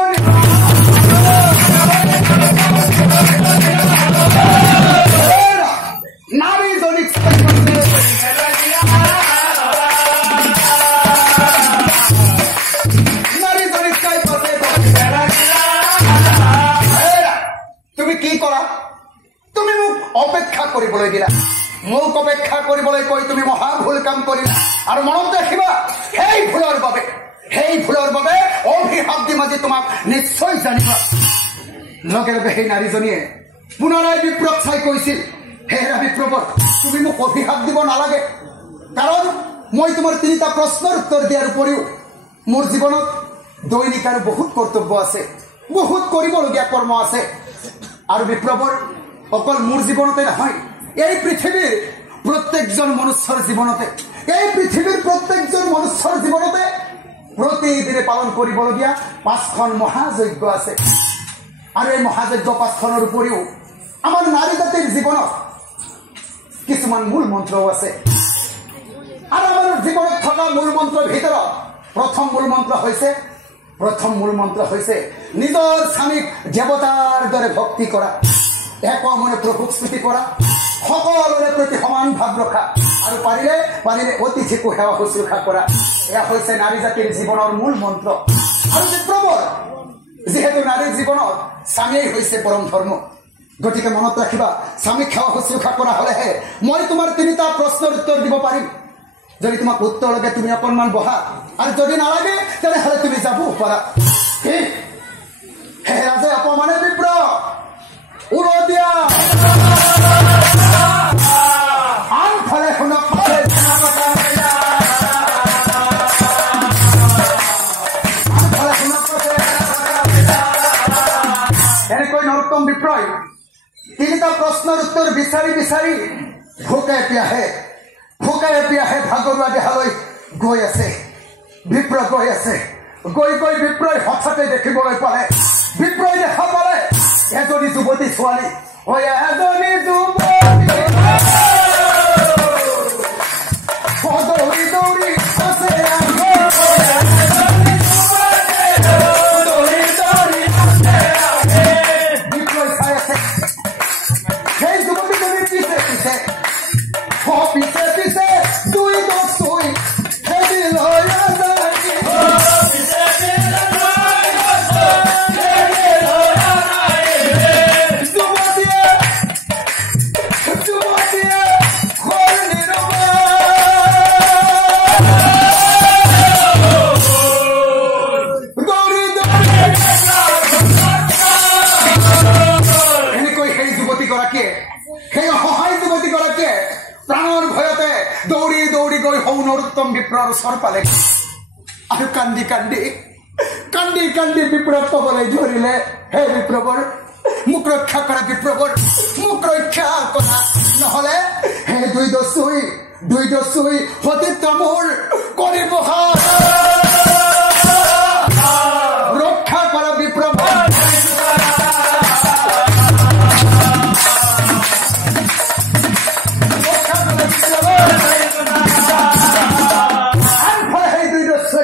নাৰীজনীক তুমি কি কৰা তুমি মোক অপেক্ষা কৰিবলৈ দিলা মোক অপেক্ষা কৰিবলৈ কৈ তুমি মহা ভুল কাম কৰিলা আৰু মনত ৰাখিবা সেই ভুলৰ বাবে অভিশাপ দিম আজি তোমাক নিশ্চয় জানিবা লগে লগে সেই নাৰীজনীয়ে পুনৰাই বিপ্ৰক চাই কৈছিল হেৰা বিপ্ৰবৰ তুমি মোক অভিশাপ দিব নালাগে কাৰণ মই তোমাৰ তিনিটা প্ৰশ্নৰ উত্তৰ দিয়াৰ উপৰিও মোৰ জীৱনত দৈনিক আৰু বহুত কৰ্তব্য আছে বহুত কৰিবলগীয়া কৰ্ম আছে আৰু বিপ্ৰবৰ অকল মোৰ জীৱনতে নহয় এই পৃথিৱীৰ প্ৰত্যেকজন মনুষ্যৰ জীৱনতে প্ৰতিদিনে পালন কৰিবলগীয়া 5খন মহাযজ্ঞ আছে আৰু এই মহাযজ্ঞ 5খনৰ উপৰিও আমাৰ নাৰী জাতিৰ জীৱনত কিছুমান মূল মন্ত্ৰও আছে আৰু আমাৰ জীৱনত থকা মূল মন্ত্ৰৰ ভিতৰত প্ৰথম মূল মন্ত্ৰ হৈছে নিজৰ স্বামীক দেৱতাৰ দৰে ভক্তি কৰা এক মনে প্ৰভুক স্তুতি কৰা সকলোৰে প্ৰতি সমান ভাৱ ৰখা আৰু পাৰিলে অতিথিকো সেৱা শুশ্ৰূষা কৰা এয়া হৈছে নাৰী জাতিৰ জীৱনৰ মূল মন্ত্ৰ আৰু বিপ্ৰবৰ যিহেতু নাৰীৰ জীৱনত স্বামীয়ে হৈছে পৰম ধৰ্ম গতিকে মনত ৰাখিবা সমীক্ষা শুশ্ৰূষা কৰা হলেহে মই তোমাৰ তিনিটা প্ৰশ্নৰ উত্তৰ দিব পাৰিম যদি তোমাক উত্তৰ লাগে তুমি অকণমান বহা আৰু যদি নালাগে তেনেহলে তুমি যাব পাৰা হে ৰাজে অপমানে বিপ্ৰ উৰো দিয়া আনফালে শুনক এনেকৈ নৰোত্তম বিপ্ৰই তিনিটা প্ৰশ্নৰ উত্তৰ বিচাৰি বিচাৰি ভোকে পিয়াহে ভাগৰুৱা দেহালৈ গৈ আছে বিপ্ৰ গৈ আছে গৈ গৈ বিপ্ৰই হঠাতে দেখিবলৈ পালে বিপ্ৰই দেখা পালে এজনী যুৱতী ছোৱালী এজনী যুৱতী দৌৰি দৌৰি আছে বিপ্ৰই চাই আছে সেই যুৱতীজনীৰ পিছে পিছে পিছে পিছে দুই দছুই খেদি লৈ নৰোত্তম বিপ্ৰৰ ওচৰ পালে আৰু কান্দি কান্দি কান্দি কান্দি বিপ্ৰক কবলৈ ধৰিলে হে বিপ্ৰবৰ মোক ৰক্ষা কৰা বিপ্ৰবৰ মোক ৰক্ষা কৰা নহলে হে দুই দছুই সতীত্ব মোৰ কৰিব ৰক্ষা কৰা বিপ্ৰবৰ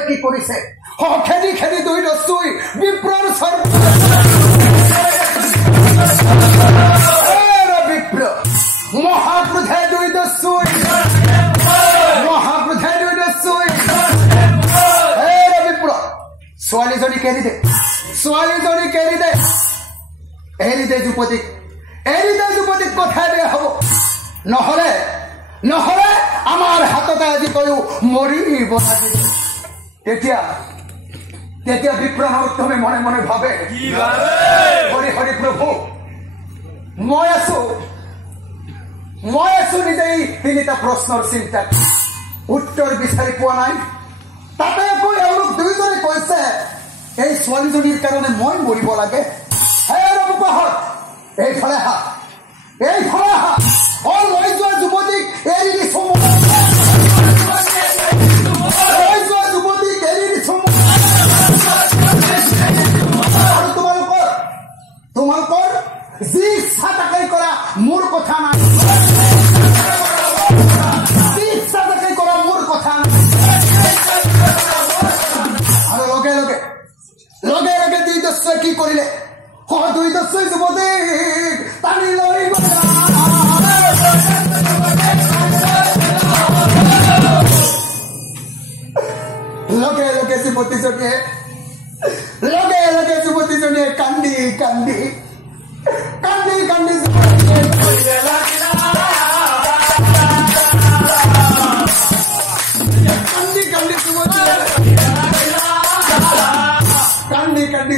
কি কৰিছে খেদি খেদি দুই দছুই বিপ্ৰৰ বিপ্ৰ মহাক্ৰোধে দুই দছুই বিপ্ৰ ছোৱালীজনী এৰি দে যুৱতীক কথাই বেয়া হব নহলে আমাৰ হাততে আজি কৈও মৰিব তেতিয়া বিপ্ৰ নৰোত্তমে মনে মনে ভাবে হৰি হৰি প্ৰভু মই আছো নিজেই তিনিটা প্ৰশ্নৰ চিন্তাত উত্তৰ বিচাৰি পোৱা নাই তাতে কৈ এওঁলোক দুয়োজনে কৈছে এই ছোৱালীজনীৰ কাৰণে মই মৰিব লাগে এইফালে হা লৈ যোৱা যুৱতীক এৰি দিছো তোমালোকৰ যি ইচ্ছা তাকে কৰা মোৰ কথা নাই আৰু লগে লগে দুই দস্যই কি কৰিলে দুই দস্যই যুৱতীক টানি লৈ লগে লগে যুৱতীজনীয়ে কান্দি কান্দি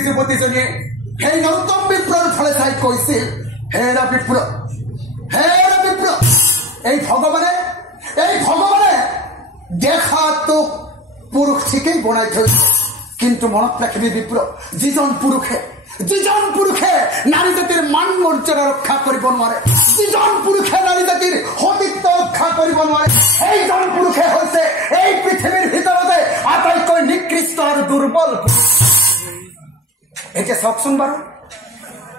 যুৱতীজনীয়ে সেই নৰোত্তম বিপ্ৰৰ ফালে চাই কৈছিল হেৰা বিপ্ৰ এই ভগৱানে দেখাটোক পুৰুষ ঠিকেই বনাই থৈছে কিন্তু মনত ৰাখিবি বিপ্ৰ যিজন পুৰুষে নাৰী জাতিৰ মান মৰ্যাদা ৰক্ষা কৰিব নোৱাৰে যিজন পুৰুষে নাৰী জাতিৰ সতীত্ব ৰক্ষা কৰিব নোৱাৰে সেইজন পুৰুষে হৈছে এই পৃথিৱীৰ ভিতৰতে আটাইতকৈ নিকৃষ্ট আৰু দুৰ্বল এতিয়া চাওকচোন বাৰু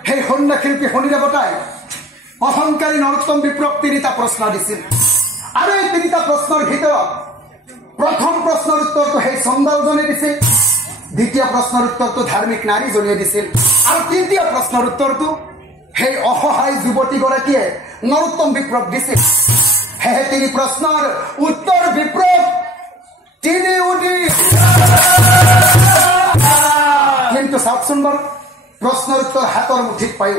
সেই সন্ধ্যা শিল্পী শনি দেৱতাই অহংকাৰী নৰোত্তম বিপ্ৰক তিনিটা প্ৰশ্ন দিছিল আৰু এই তিনিটা প্ৰশ্নৰ ভিতৰত প্ৰথম প্ৰশ্নৰ উত্তৰটো সেই চন্দালজনে দিছিল দ্বিতীয় প্ৰশ্নৰ উত্তৰটো ধাৰ্মিক নাৰীজনীয়ে দিছিল আৰু তৃতীয় প্ৰশ্নৰ উত্তৰটো সেই অসহায় যুৱতীগৰাকীয়ে নৰোত্তম বিপ্ৰক দিছিল সেয়ে তিনি প্ৰশ্নৰ উত্তৰ বিপ্ৰক কিন্তু চাওকচোন বাৰু প্ৰশ্নৰ উত্তৰ হাতৰ মুঠিত পাই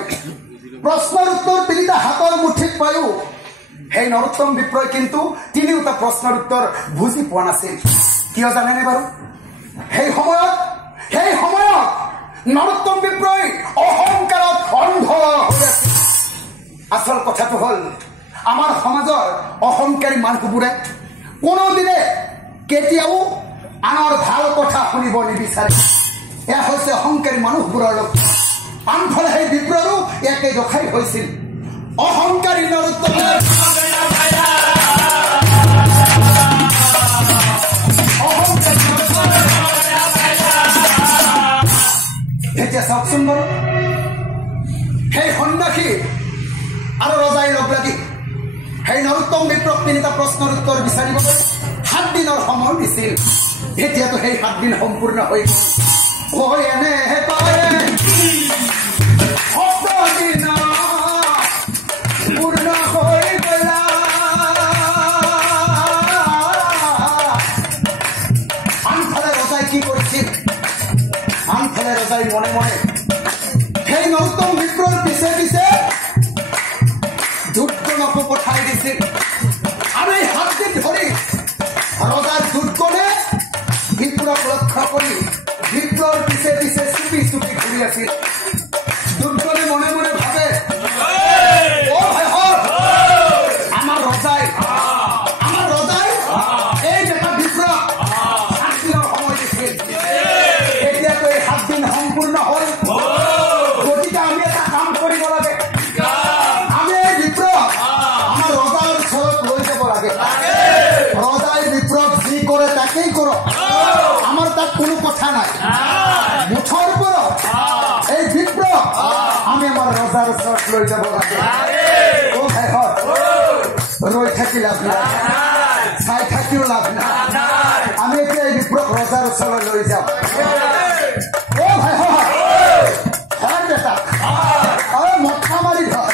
প্ৰশ্নৰ উত্তৰ তিনিটা হাতৰ মুঠিত পায়ো সেই নৰোত্তম বিপ্ৰই কিন্তু তিনিওটা প্ৰশ্নৰ উত্তৰ বুজি পোৱা নাছিল কিয় জানেনে বাৰু সেই সময়ত নৰোত্তম বিপ্ৰই অহংকাৰত অন্ধ হৈ আছিল আসল কথাটো হ'ল আমাৰ সমাজৰ অহংকাৰী মানুহবোৰে কোনোদিনে কেতিয়াও আনৰ ভাল কথা শুনিব নিবিচাৰে এয়া হৈছে অহংকাৰী মানুহবোৰৰ লক্ষণ আনফালে সেই বিপ্ৰৰো একে দখাই হৈছিল অহংকাৰী নৰোত্তম এতিয়া চাওকচোন বাৰু সেই সন্ন্যাসী আৰু ৰজাই লগ লাগি সেই নৰোত্তম বিপ্ৰক তিনিটা প্ৰশ্নৰ উত্তৰ বিচাৰিবলৈ 7 দিনৰ সময় দিছিল এতিয়াতো সেই 7 দিন সম্পূৰ্ণ হৈ গ'ল এনেহে কৰে পূৰ্ণ হৈ গ'লা আনফালে ৰজাই কি কৰিছিল আনফালে ৰজাই মনে মনে সেই নৰোত্তম বিপ্ৰৰ পিছে পিছে দুৰ্গণকো পঠাই দিছিল আৰু এই 7 দিন ধৰি ৰজাৰ দুৰ্গণে বিপ্ৰক লক্ষ্য কৰি বিপ্ৰৰ পিছে পিছে চুপি চুপি ঘূৰি আছিল দুৰ্গণে মনে মনে ভাবে আমাৰ ৰজাই এই বেটা বিপ্ৰক 7 দিনৰ সময় দিছিল এতিয়াতো এই 7 দিন সম্পূৰ্ণ হ'ল গতিকে আমি এটা কাম কৰিব লাগে আমি এই বিপ্ৰক আমাৰ ৰজাৰ ওচৰত লৈ যাব লাগে ৰজাই বিপ্ৰক যি কৰে তাকেই কৰক আমাৰ তাত কোনো কথা নাই মুঠৰ ওপৰত এই বিপ্ৰক আমি আমাৰ ৰজাৰ ওচৰত লৈ যাব লাগে ৰৈ থাকি লাভ নাই চাই থাকিও লাভ নাই আমি এতিয়া এই বিপ্ৰক ৰজাৰ ওচৰলৈ লৈ যাম বেটা মথা মাৰি ধৰ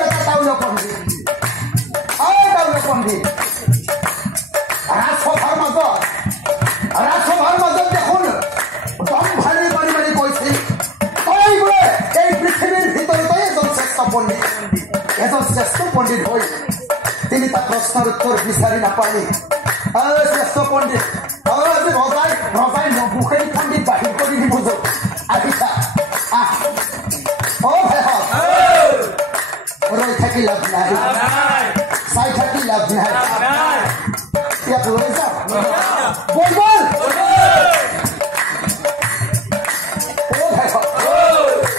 বেটা তাউল পন্ধি ৰাজসভাৰ মাজত দেখোন দম ভাৰি মাৰি মাৰি কৈছিল তই বোলে এই পৃথিৱীৰ ভিতৰতে এজন শ্ৰেষ্ঠ পণ্ডিত হৈ তিনিটা প্ৰশ্নৰ উত্তৰ বিচাৰি নাপালি শ্ৰেষ্ঠ পণ্ডিত ৰজাই মুখেৰি পণ্ডিত বাহিৰ কৰি দিব আহিছা ৰৈ থাকি লাভ নাই চাই থাকি লাভ নাই ইয়াক লৈ যাওঁ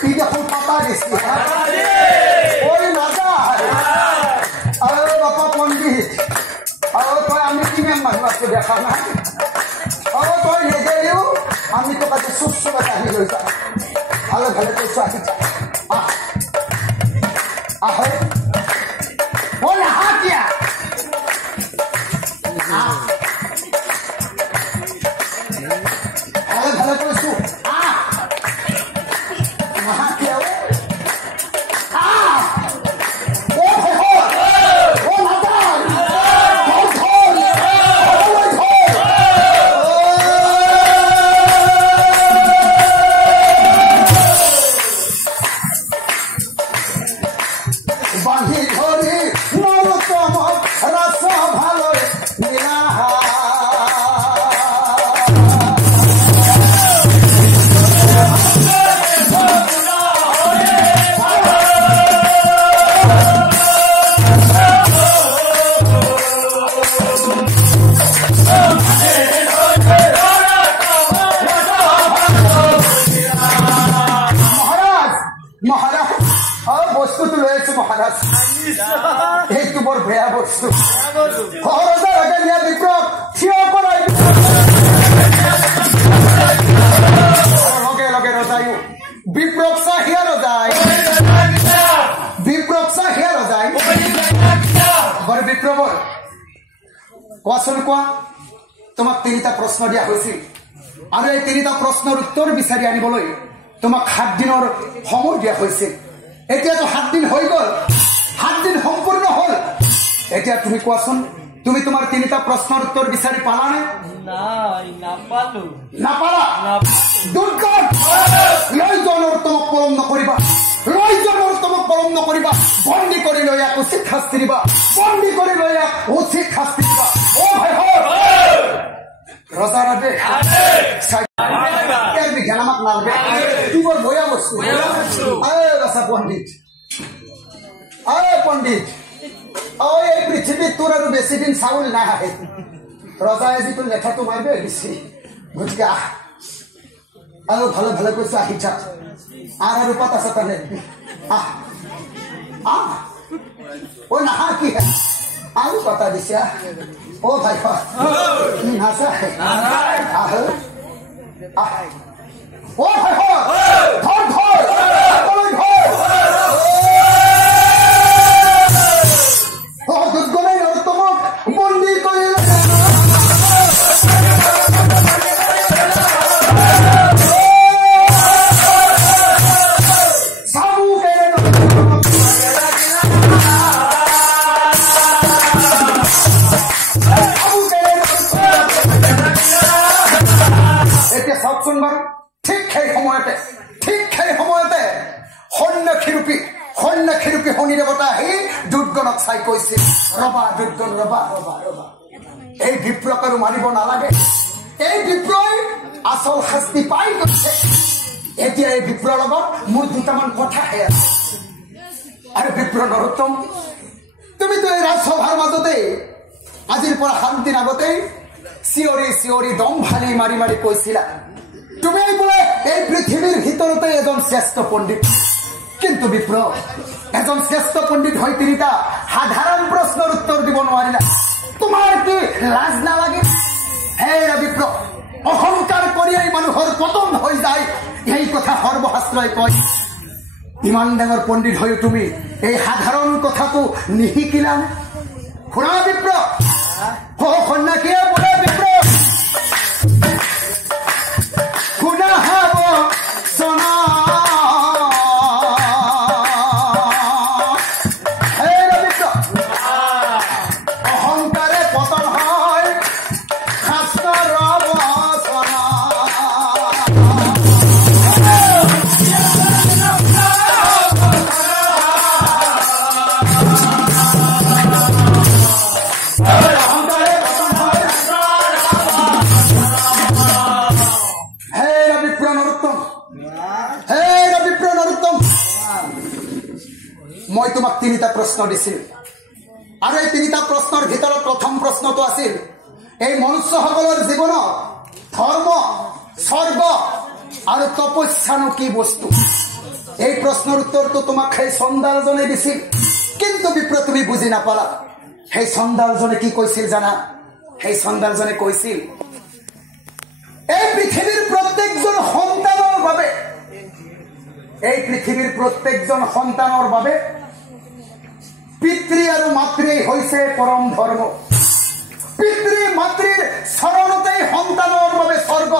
ই দেখোন পাতা দিছি নাযায় বাপা পণ্ডিত তই আমি কিমান মানুহ আছো দেখা নাই তই নেদেলিও আমি তোক আজি চুপ চুপত আহি লৈ যাম ভালে ভালে কৈছো আহি যা ভালে কৈছো বাঁধি ধৰি নৰোত্তম ৰস ভালৈ নিৰাহা বস্তুটো লৈ আছো মহাৰাজ এইটো বৰ বেয়া বস্তু ৰজাৰ আগে নিয়া বিপ্ৰক থিয় কৰাই লগে লগে ৰজায়ো বিপ্ৰক চাহিয়া ৰজাই বৰ বিপ্ৰবৰ কোৱাচোন কোৱা তোমাক তিনিটা প্ৰশ্ন দিয়া হৈছিল আৰু এই তিনিটা প্ৰশ্নৰ উত্তৰ বিচাৰি আনিবলৈ তোমাক 7 দিনৰ সময় দিয়া হৈছিল এতিয়াতো 7 দিন হৈ গ'ল 7 দিন সম্পূৰ্ণ হ'ল এতিয়া তুমি কোৱাচোন তুমি তোমাৰ তিনিটা প্ৰশ্নৰ উত্তৰ বিচাৰি পালানে নাপালা দুৰ্গত লৈ যোৱা নৰোত্তমক পলম নকৰিবা লৈ যোৱা নৰোত্তমক পৰম নকৰিবা বন্দী কৰি লৈ ইয়াক উচিত শাস্তি দিবা বন্দী কৰি লৈ ইয়াক উচিত শাস্তি দিবা অ ভাই ৰজা ৰাজে জ্ঞান আমাক নালাগে কি বৰ বয়া বস্তু ৰজা পণ্ডিত পণ্ডিত এই পৃথিৱীত তোৰ আৰু বেছি দিন চাউল নাহে ৰজাই যিটো লেঠাটো মাৰিব বেছি গতিকে আৰু ভালে ভালে কৈছে আহি থাক আৰু পাতা চাতা নে নাহা কি আৰু পাতা দিছা অ ভাই নাচা ও ভাই ধৰ ধৰ দুৰ্গণেৰ নৰোত্তমক বন্দী কৰিল সন্ন্যাসীৰূপী শনি দেৱতা আহি দুৰ্গণক চাই কৈছিল ৰবা দুৰ্গণ ৰবা ৰবা ৰবা এই বিপ্ৰক আৰু মাৰিব নালাগে এই বিপ্ৰই আচল শাস্তি পাই গৈছে এতিয়া এই বিপ্ৰৰ লগত মোৰ দুটামান কথাহে আছে আৰু বিপ্ৰ নৰোত্তম তুমিতো এই ৰাজসভাৰ মাজতে আজিৰ পৰা শান্তিৰ আগতে চিঞৰি চিঞৰি দম ফালি মাৰি মাৰি কৈছিলা তুমি বোলে এই পৃথিৱীৰ ভিতৰতে এজন শ্ৰেষ্ঠ পণ্ডিত কিন্তু বিপ্ৰ এজন শ্ৰেষ্ঠ পণ্ডিত হৈ তিনিটা সাধাৰণ প্ৰশ্নৰ উত্তৰ দিব নোৱাৰিলা তোমাৰ কি লাজ নালাগে হে বিপ্ৰ অহংকাৰ কৰি এই মানুহৰ পতন হৈ যায় এই কথা সৰ্বশাস্ত্ৰই কয় ইমান ডাঙৰ পণ্ডিত হৈ তুমি এই সাধাৰণ কথাটো নিশিকিলা শুনা বিপ্ৰ সন্যাসীয়ে বোলে বিপ্ৰ শুনা হাব চনা মই তোমাক তিনিটা প্ৰশ্ন দিছিল আৰু এই তিনিটা প্ৰশ্নৰ ভিতৰত প্ৰথম প্ৰশ্নটো আছিল এই মনুষ্যসকলৰ জীৱনত ধৰ্ম স্বৰ্গ আৰু তপস্যানো কি বস্তু এই প্ৰশ্নৰ উত্তৰটো তোমাক সেই চন্দালজনে দিছিল কিন্তু বিপ্ৰ তুমি বুজি নাপালা সেই চন্দালজনে কি কৈছিল জানা সেই চন্দালজনে কৈছিল এই পৃথিৱীৰ প্ৰত্যেকজন সন্তানৰ বাবে এই পৃথিৱীৰ প্ৰত্যেকজন সন্তানৰ বাবে পিতৃ আৰু মাতৃ হৈছে পৰম ধৰ্ম পিতৃ মাতৃৰ চৰণতেই সন্তানৰ বাবে স্বৰ্গ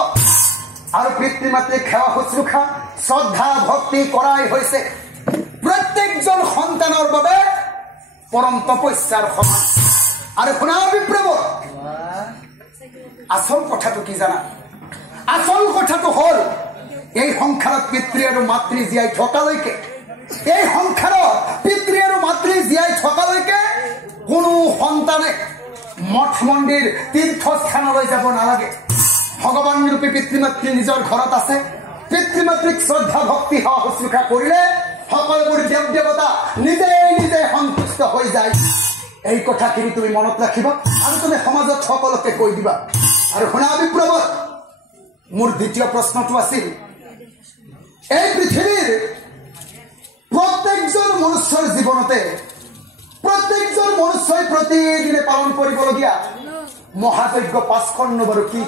আৰু পিতৃ মাতৃক সেৱা শুশ্ৰূষা শ্ৰদ্ধা ভক্তি কৰাই হৈছে প্ৰত্যেকজন সন্তানৰ বাবে পৰম তপস্যাৰ সমান আৰু শুনা বিপ্ৰভু আচল কথাটো কি জানা আচল কথাটো হ'ল এই সংসাৰত পিতৃ আৰু মাতৃ জীয়াই থকালৈকে এই সংসাৰত পিতৃ আৰু মাতৃ জীয়াই থকালৈকে কোনো সন্তানে মঠ মন্দিৰ তীৰ্থস্থানলৈ যাব নালাগে ভগৱান ৰূপী পিতৃ মাতৃ নিজৰ ঘৰত আছে পিতৃ মাতৃক শ্ৰদ্ধা ভক্তি সেৱা শুশ্ৰূষা কৰিলে সকলোবোৰ দেৱ দেৱতা নিজে নিজে সন্তুষ্ট হৈ যায় এই কথাখিনি তুমি মনত ৰাখিবা আৰু তুমি সমাজত সকলোকে কৈ দিবা আৰু শুনা বিপ্ৰভ মোৰ দ্বিতীয় প্ৰশ্নটো আছিল এই পৃথিৱীৰ প্ৰত্যেকজন মনুষ্যৰ জীৱনতে প্ৰত্যেকজন মনুষ্যই প্ৰতিদিনে পালন কৰিবলগীয়া মহাযজ্ঞ ৫খন বাৰু কি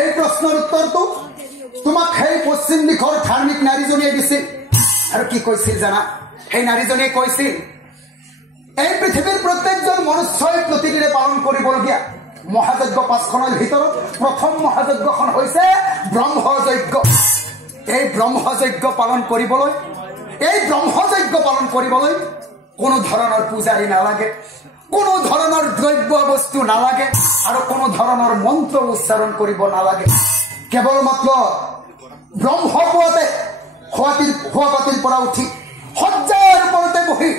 এই প্ৰশ্নৰ উত্তৰটো তোমাক সেই পশ্চিম দিশৰ ধাৰ্মিক নাৰীজনীয়ে দিছিল আৰু কি কৈছিল জানা সেই নাৰীজনীয়ে কৈছিল এই পৃথিৱীৰ প্ৰত্যেকজন মনুষ্যই প্ৰতিদিনে পালন কৰিবলগীয়া মহাযজ্ঞ ৫খনৰ ভিতৰত প্ৰথম মহাযজ্ঞখন হৈছে ব্ৰহ্মযজ্ঞ এই ব্ৰহ্মযজ্ঞ পালন কৰিবলৈ কোনো ধৰণৰ পূজাৰী নালাগে কোনো ধৰণৰ দ্ৰব্য বস্তু নালাগে আৰু কোনো ধৰণৰ মন্ত্ৰ উচ্চাৰণ কৰিব নালাগে কেৱল মাত্ৰ ব্ৰহ্মপুৱাতে শোৱাপাতিৰ পৰা উঠি সজ্জাৰ ওপৰতে বহি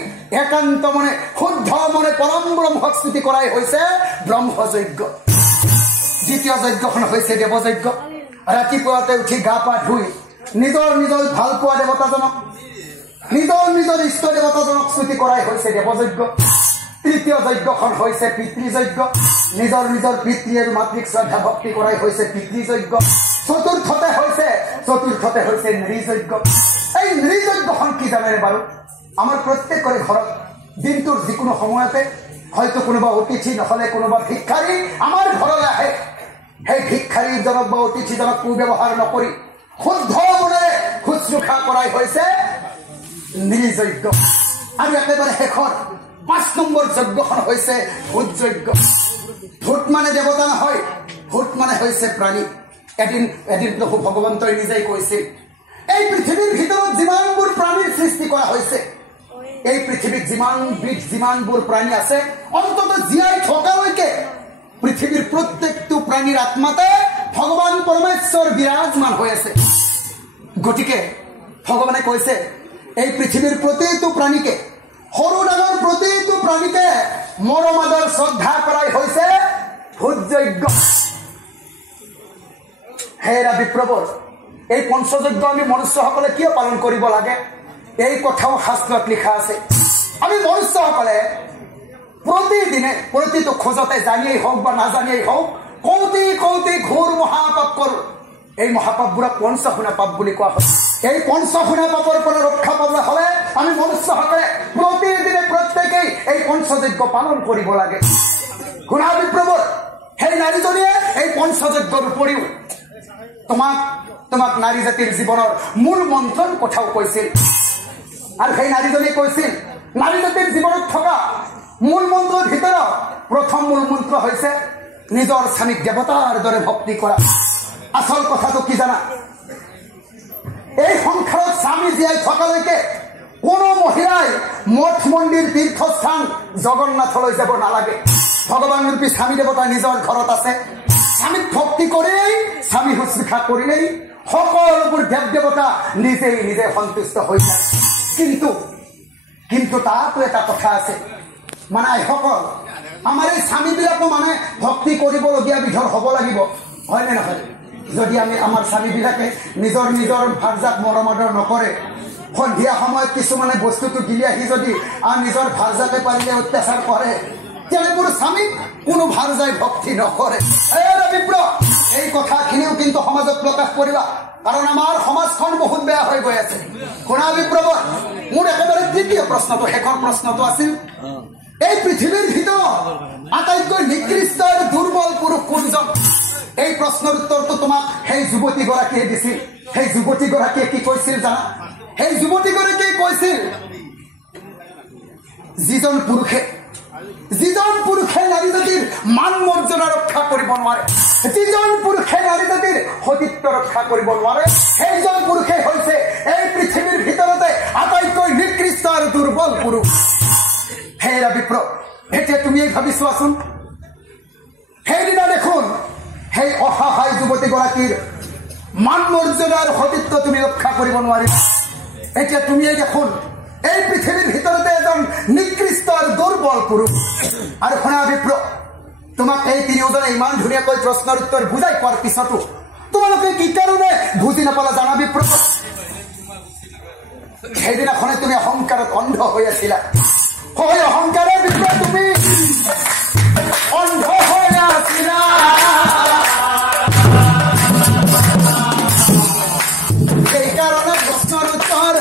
একান্ত মনে শুদ্ধ মনে পৰম ব্ৰহ্মক স্তুতি কৰাই হৈছে ব্ৰহ্মযজ্ঞ। দ্বিতীয় যজ্ঞখন হৈছে দেৱযজ্ঞ। ৰাতিপুৱাতে উঠি গা পা ধুই নিজৰ নিজৰ ভাল পোৱা দেৱতাজনক নিজৰ নিজৰ ইষ্ট দেৱতাজনক স্তুতি কৰাই হৈছে দেৱযজ্ঞ। তৃতীয় যজ্ঞখন হৈছে পিতৃযজ্ঞ। নিজৰ নিজৰ পিতৃ আৰু মাতৃক শ্ৰদ্ধা ভক্তি কৰাই হৈছে পিতৃযজ্ঞ। চতুৰ্থতে হৈছে নৃযজ্ঞ। এই নৃযজ্ঞখন কি জানে বাৰু? আমাৰ প্ৰত্যেকৰে ঘৰত দিনটোৰ যিকোনো সময়তে হয়তো কোনোবা অতিথি নহলে কোনোবা ভিক্ষাৰী আমাৰ ঘৰলৈ আহে। সেই ভিক্ষাৰীজনক বা অতিথিজনক কুব্যৱহাৰ নকৰি শুদ্ধ মনেৰে শুশ্ৰূষা কৰাই হৈছে নৃযজ্ঞ। আৰু একেবাৰে শেষৰ 5 নম্বৰ যজ্ঞখন হৈছে ভূতযজ্ঞ। ভূত মানে দেৱতা নহয়, ভূত মানে হৈছে প্ৰাণী। এদিন প্ৰভু ভগৱন্তই নিজেই কৈছিল, এই পৃথিৱীৰ ভিতৰত যিমানবোৰ প্ৰাণীৰ সৃষ্টি কৰা হৈছে, এই পৃথিৱীত যিমানবোৰ প্ৰাণী আছে, অন্তত জীয়াই থকালৈকে পৃথিৱীৰ প্ৰত্যেকটো প্ৰাণীৰ আত্মাতে ভগৱান পৰমেশ্বৰ বিৰাজমান হৈ আছে। গতিকে ভগৱানে কৈছে, এই পৃথিৱীৰ প্ৰতিটো প্ৰাণীকে, সৰু ডাঙৰ প্ৰতিটো প্ৰাণীকে মৰম আদৰ শ্ৰদ্ধা কৰাই হৈছে ভূতযজ্ঞ। হে বিপ্ৰবৰ, এই পঞ্চযজ্ঞ আমি মনুষ্যসকলে কিয় পালন কৰিব লাগে? এই কথাও শাস্ত্ৰত লিখা আছে। আমি মনুষ্যসকলে প্ৰতিদিনে প্ৰতিটো খোজতে জানিয়েই হওক বা নাজানিয়েই হওক কৌটি কৌটি ঘোৰ মহাপাপ কৰোঁ। এই মহাপাপবোৰক পঞ্চশুনা পাপ বুলি কোৱা হয়। এই পঞ্চশুনা পাপৰ পৰা ৰক্ষা পাবলৈ হলে আমি মনুষ্যসকলে প্ৰতিদিনে প্ৰত্যেকেই এই পঞ্চযজ্ঞ পালন কৰিব লাগে। শুনা বিপ্ৰবৰ, সেই নাৰীজনীয়ে এই পঞ্চযজ্ঞৰ উপৰিও তোমাক নাৰী জাতিৰ জীৱনৰ মূল মন্ত্ৰৰ কথাও কৈছিল। আৰু সেই নাৰীজনীয়ে কৈছিল, নাৰী জাতিৰ জীৱনত থকা মূল মন্ত্ৰৰ ভিতৰত প্ৰথম মূল মন্ত্ৰ হৈছে নিজৰ স্বামীক দেৱতাৰ দৰে ভক্তি কৰা। আচল কথাটো কি জানা? এই সংসাৰত স্বামী জীয়াই থকালৈকে কোনো মহিলাই মঠ মন্দিৰ তীৰ্থস্থান জগন্নাথলৈ যাব নালাগে। ভগৱান ৰূপী স্বামী দেৱতা নিজৰ ঘৰত আছে। স্বামীক ভক্তি কৰিলেই, স্বামী শুশ্ৰূষা কৰিলেই সকলোবোৰ দেৱ দেৱতা নিজে সন্তুষ্ট হৈ যায়। কিন্তু তাতো এটা কথা আছে, মানে আইসকল, আমাৰ এই স্বামীবিলাকো মানে ভক্তি কৰিবলগীয়া বিধৰ হ'ব লাগিব, হয় নে নহয়? যদি আমাৰ স্বামীবিলাকে নিজৰ ভাৰ্যাক মৰম আদৰ নকৰে, সন্ধিয়া সময়ত কিছুমানে বস্তুটো গিলি আহি যদি নিজৰ ভাৰ্যাকে পাৰিলে অত্যাচাৰ কৰে, তেনেবোৰ স্বামীক কোনো ভাৰ্যাই ভক্তি নকৰে। এই কথাখিনিও কিন্তু সমাজত প্ৰকাশ কৰিবা, কাৰণ আমাৰ সমাজখন বহুত বেয়া হৈ গৈ আছে। শুনা বিপ্ৰবৰ, মোৰ একেবাৰে তৃতীয় প্ৰশ্নটো, শেষৰ প্ৰশ্নটো আছিল, এই পৃথিৱীৰ ভিতৰত আটাইতকৈ নিকৃষ্ট আৰু দুৰ্বল পুৰুষ কোনজন? এই প্ৰশ্নৰ উত্তৰটো তোমাক সেই যুৱতীগৰাকীয়ে দিছিল। সেই যুৱতীগৰাকীয়ে কি কৈছিল জানা? সেই যুৱতীগৰাকীয়ে কৈছিল, যিজন পুৰুষে নাৰী জাতিৰ মান মৰ্যাদা ৰক্ষা কৰিব নোৱাৰে, যিজন পুৰুষে নাৰী জাতিৰ সতীত্ব ৰক্ষা কৰিব নোৱাৰে, সেইজন পুৰুষে হৈছে এই পৃথিৱীৰ ভিতৰতে আটাইতকৈ নিকৃষ্ট আৰু দুৰ্বল পুৰুষ। হে বিপ্ৰ, এতিয়া তুমিয়ে ভাবি চোৱাচোন, সেইদিনা দেখোন সেই অসহায় যুৱতীগৰাকীৰ মান মৰ্যাদা আৰু সতীত্ব তুমি ৰক্ষা কৰিব নোৱাৰিবা। এতিয়া তুমিয়ে দেখোন এই পৃথিৱীৰ ভিতৰতে এজন নিকৃষ্ট আৰু দুৰ্বল পুৰুষ। আৰু শুনা বিপ্ৰ, তোমাক এই তিনিওজনে ইমান ধুনীয়াকৈ প্ৰশ্নৰ উত্তৰ বুজাই পোৱাৰ পিছতো তোমালোকে কি কাৰণে বুজি নাপালা জানা বিপ্ৰ? সেইদিনাখনে তুমি অহংকাৰত অন্ধ হৈ আছিলা। হয়, অহংকাৰে বিপ্ৰ তুমি অন্ধ হৈ আছিলা। সেইকাৰণে প্ৰশ্নৰ উত্তৰ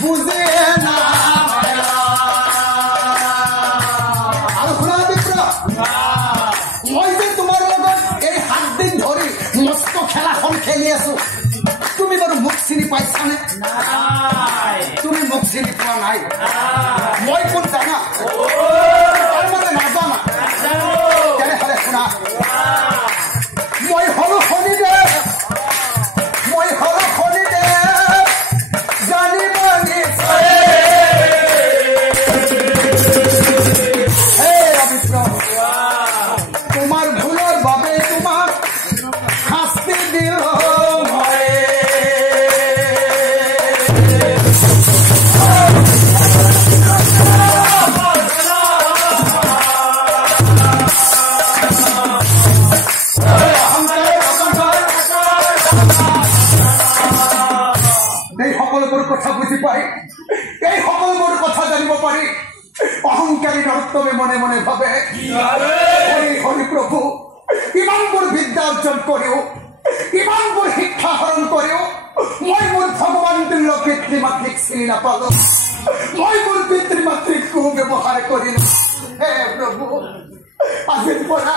বুজে না। আৰু শুনা বিপ্ৰ, মই যে তোমাৰ লগত এই 7 দিন ধৰি মস্ত খেলাখন খেলি আছো, তুমি বাৰু মোক চিনি পাইছানে? তুমি মোক চিনি পোৱা নাই। মই কোন জানা? মানে নাজানা? তেনেহলে শুনা, মই হলো শনিদেৱ, জানিব নিশ্চয়। তোমাৰ ভুলৰ বাবে তোমাক শাস্তি দিল মই। এই নরোত্তমে মনে মনে ভাবে হরি হরি প্রভু ইমানপুর বিদ্যা অর্জন করেও ইমানপুর শিক্ষা হরণ করেও মই মোর ভগবান তুল্য পিতৃমাতৃক চিনি নাপালো মই মোর পিতৃমাতৃক কুব্যৱহাৰ কৰিলো হে প্ৰভু আজিৰ পৰা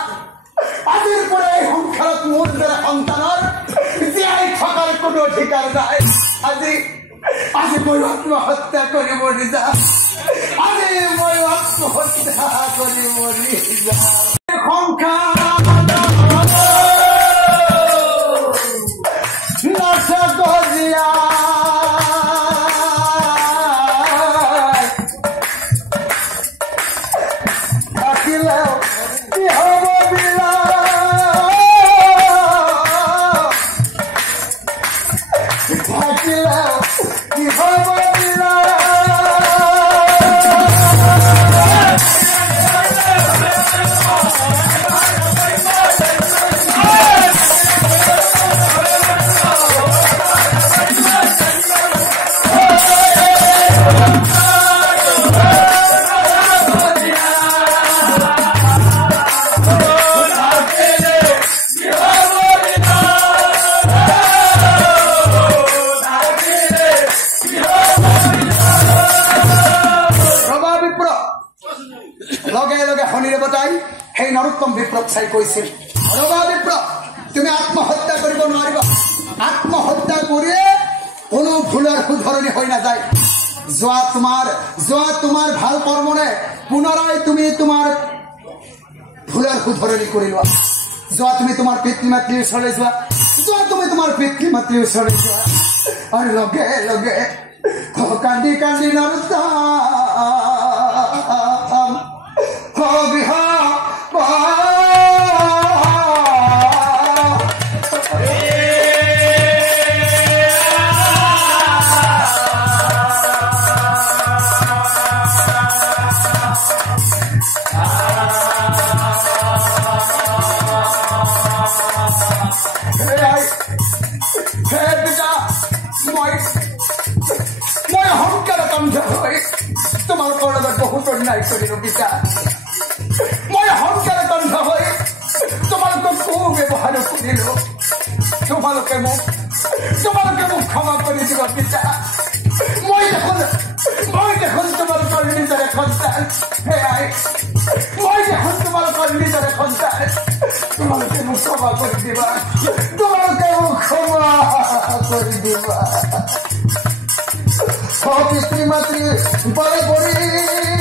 এই সংসাৰত মোৰ দৰে সন্তানৰ জীয়াই থকাৰ কোনো অধিকাৰ নাই আজি মই আত্মহত্যা কৰি মৰি যাম আজি মই আত্মহত্যা কৰি মৰি যাম নৰোত্তম বিপ্লব চাই কৈছিল ৰবা বিপ্লব তুমি আত্মহত্যা কৰিব নোৱাৰিবা আত্মহত্যা কৰিলে কোনো ভুলৰ শুধৰণি হৈ নাযায় যোৱা তোমাৰ ভাল কৰ্মৰে পুনৰাই তুমি তোমাৰ ভুলৰ শুধৰণি কৰি লোৱা যোৱা তুমি তোমাৰ পিতৃ মাতৃৰ ওচৰলৈ যোৱা তুমি তোমাৰ পিতৃ মাতৃৰ ওচৰলৈ যোৱা আৰু লগে লগে কান্দি কান্দি নৰোত্তম বিহা তোমাৰ কৰ্ণত বহুত অন্যায় কৰিলো পিতা মই সংসাৰ বন্ধ হৈ তোমালোকক কুব্যৱহাৰ কৰিলো তোমালোকে মোক ক্ষমা কৰি দিব পিতা মই দেখোন তোমালোকৰ নিজৰে সন্তান সেয়াই মই দেখোন তোমালোকৰ নিজৰে সন্তান তোমালোকে মোক ক্ষমা কৰি দিবা পিতৃ মাতৃ বলে পৰি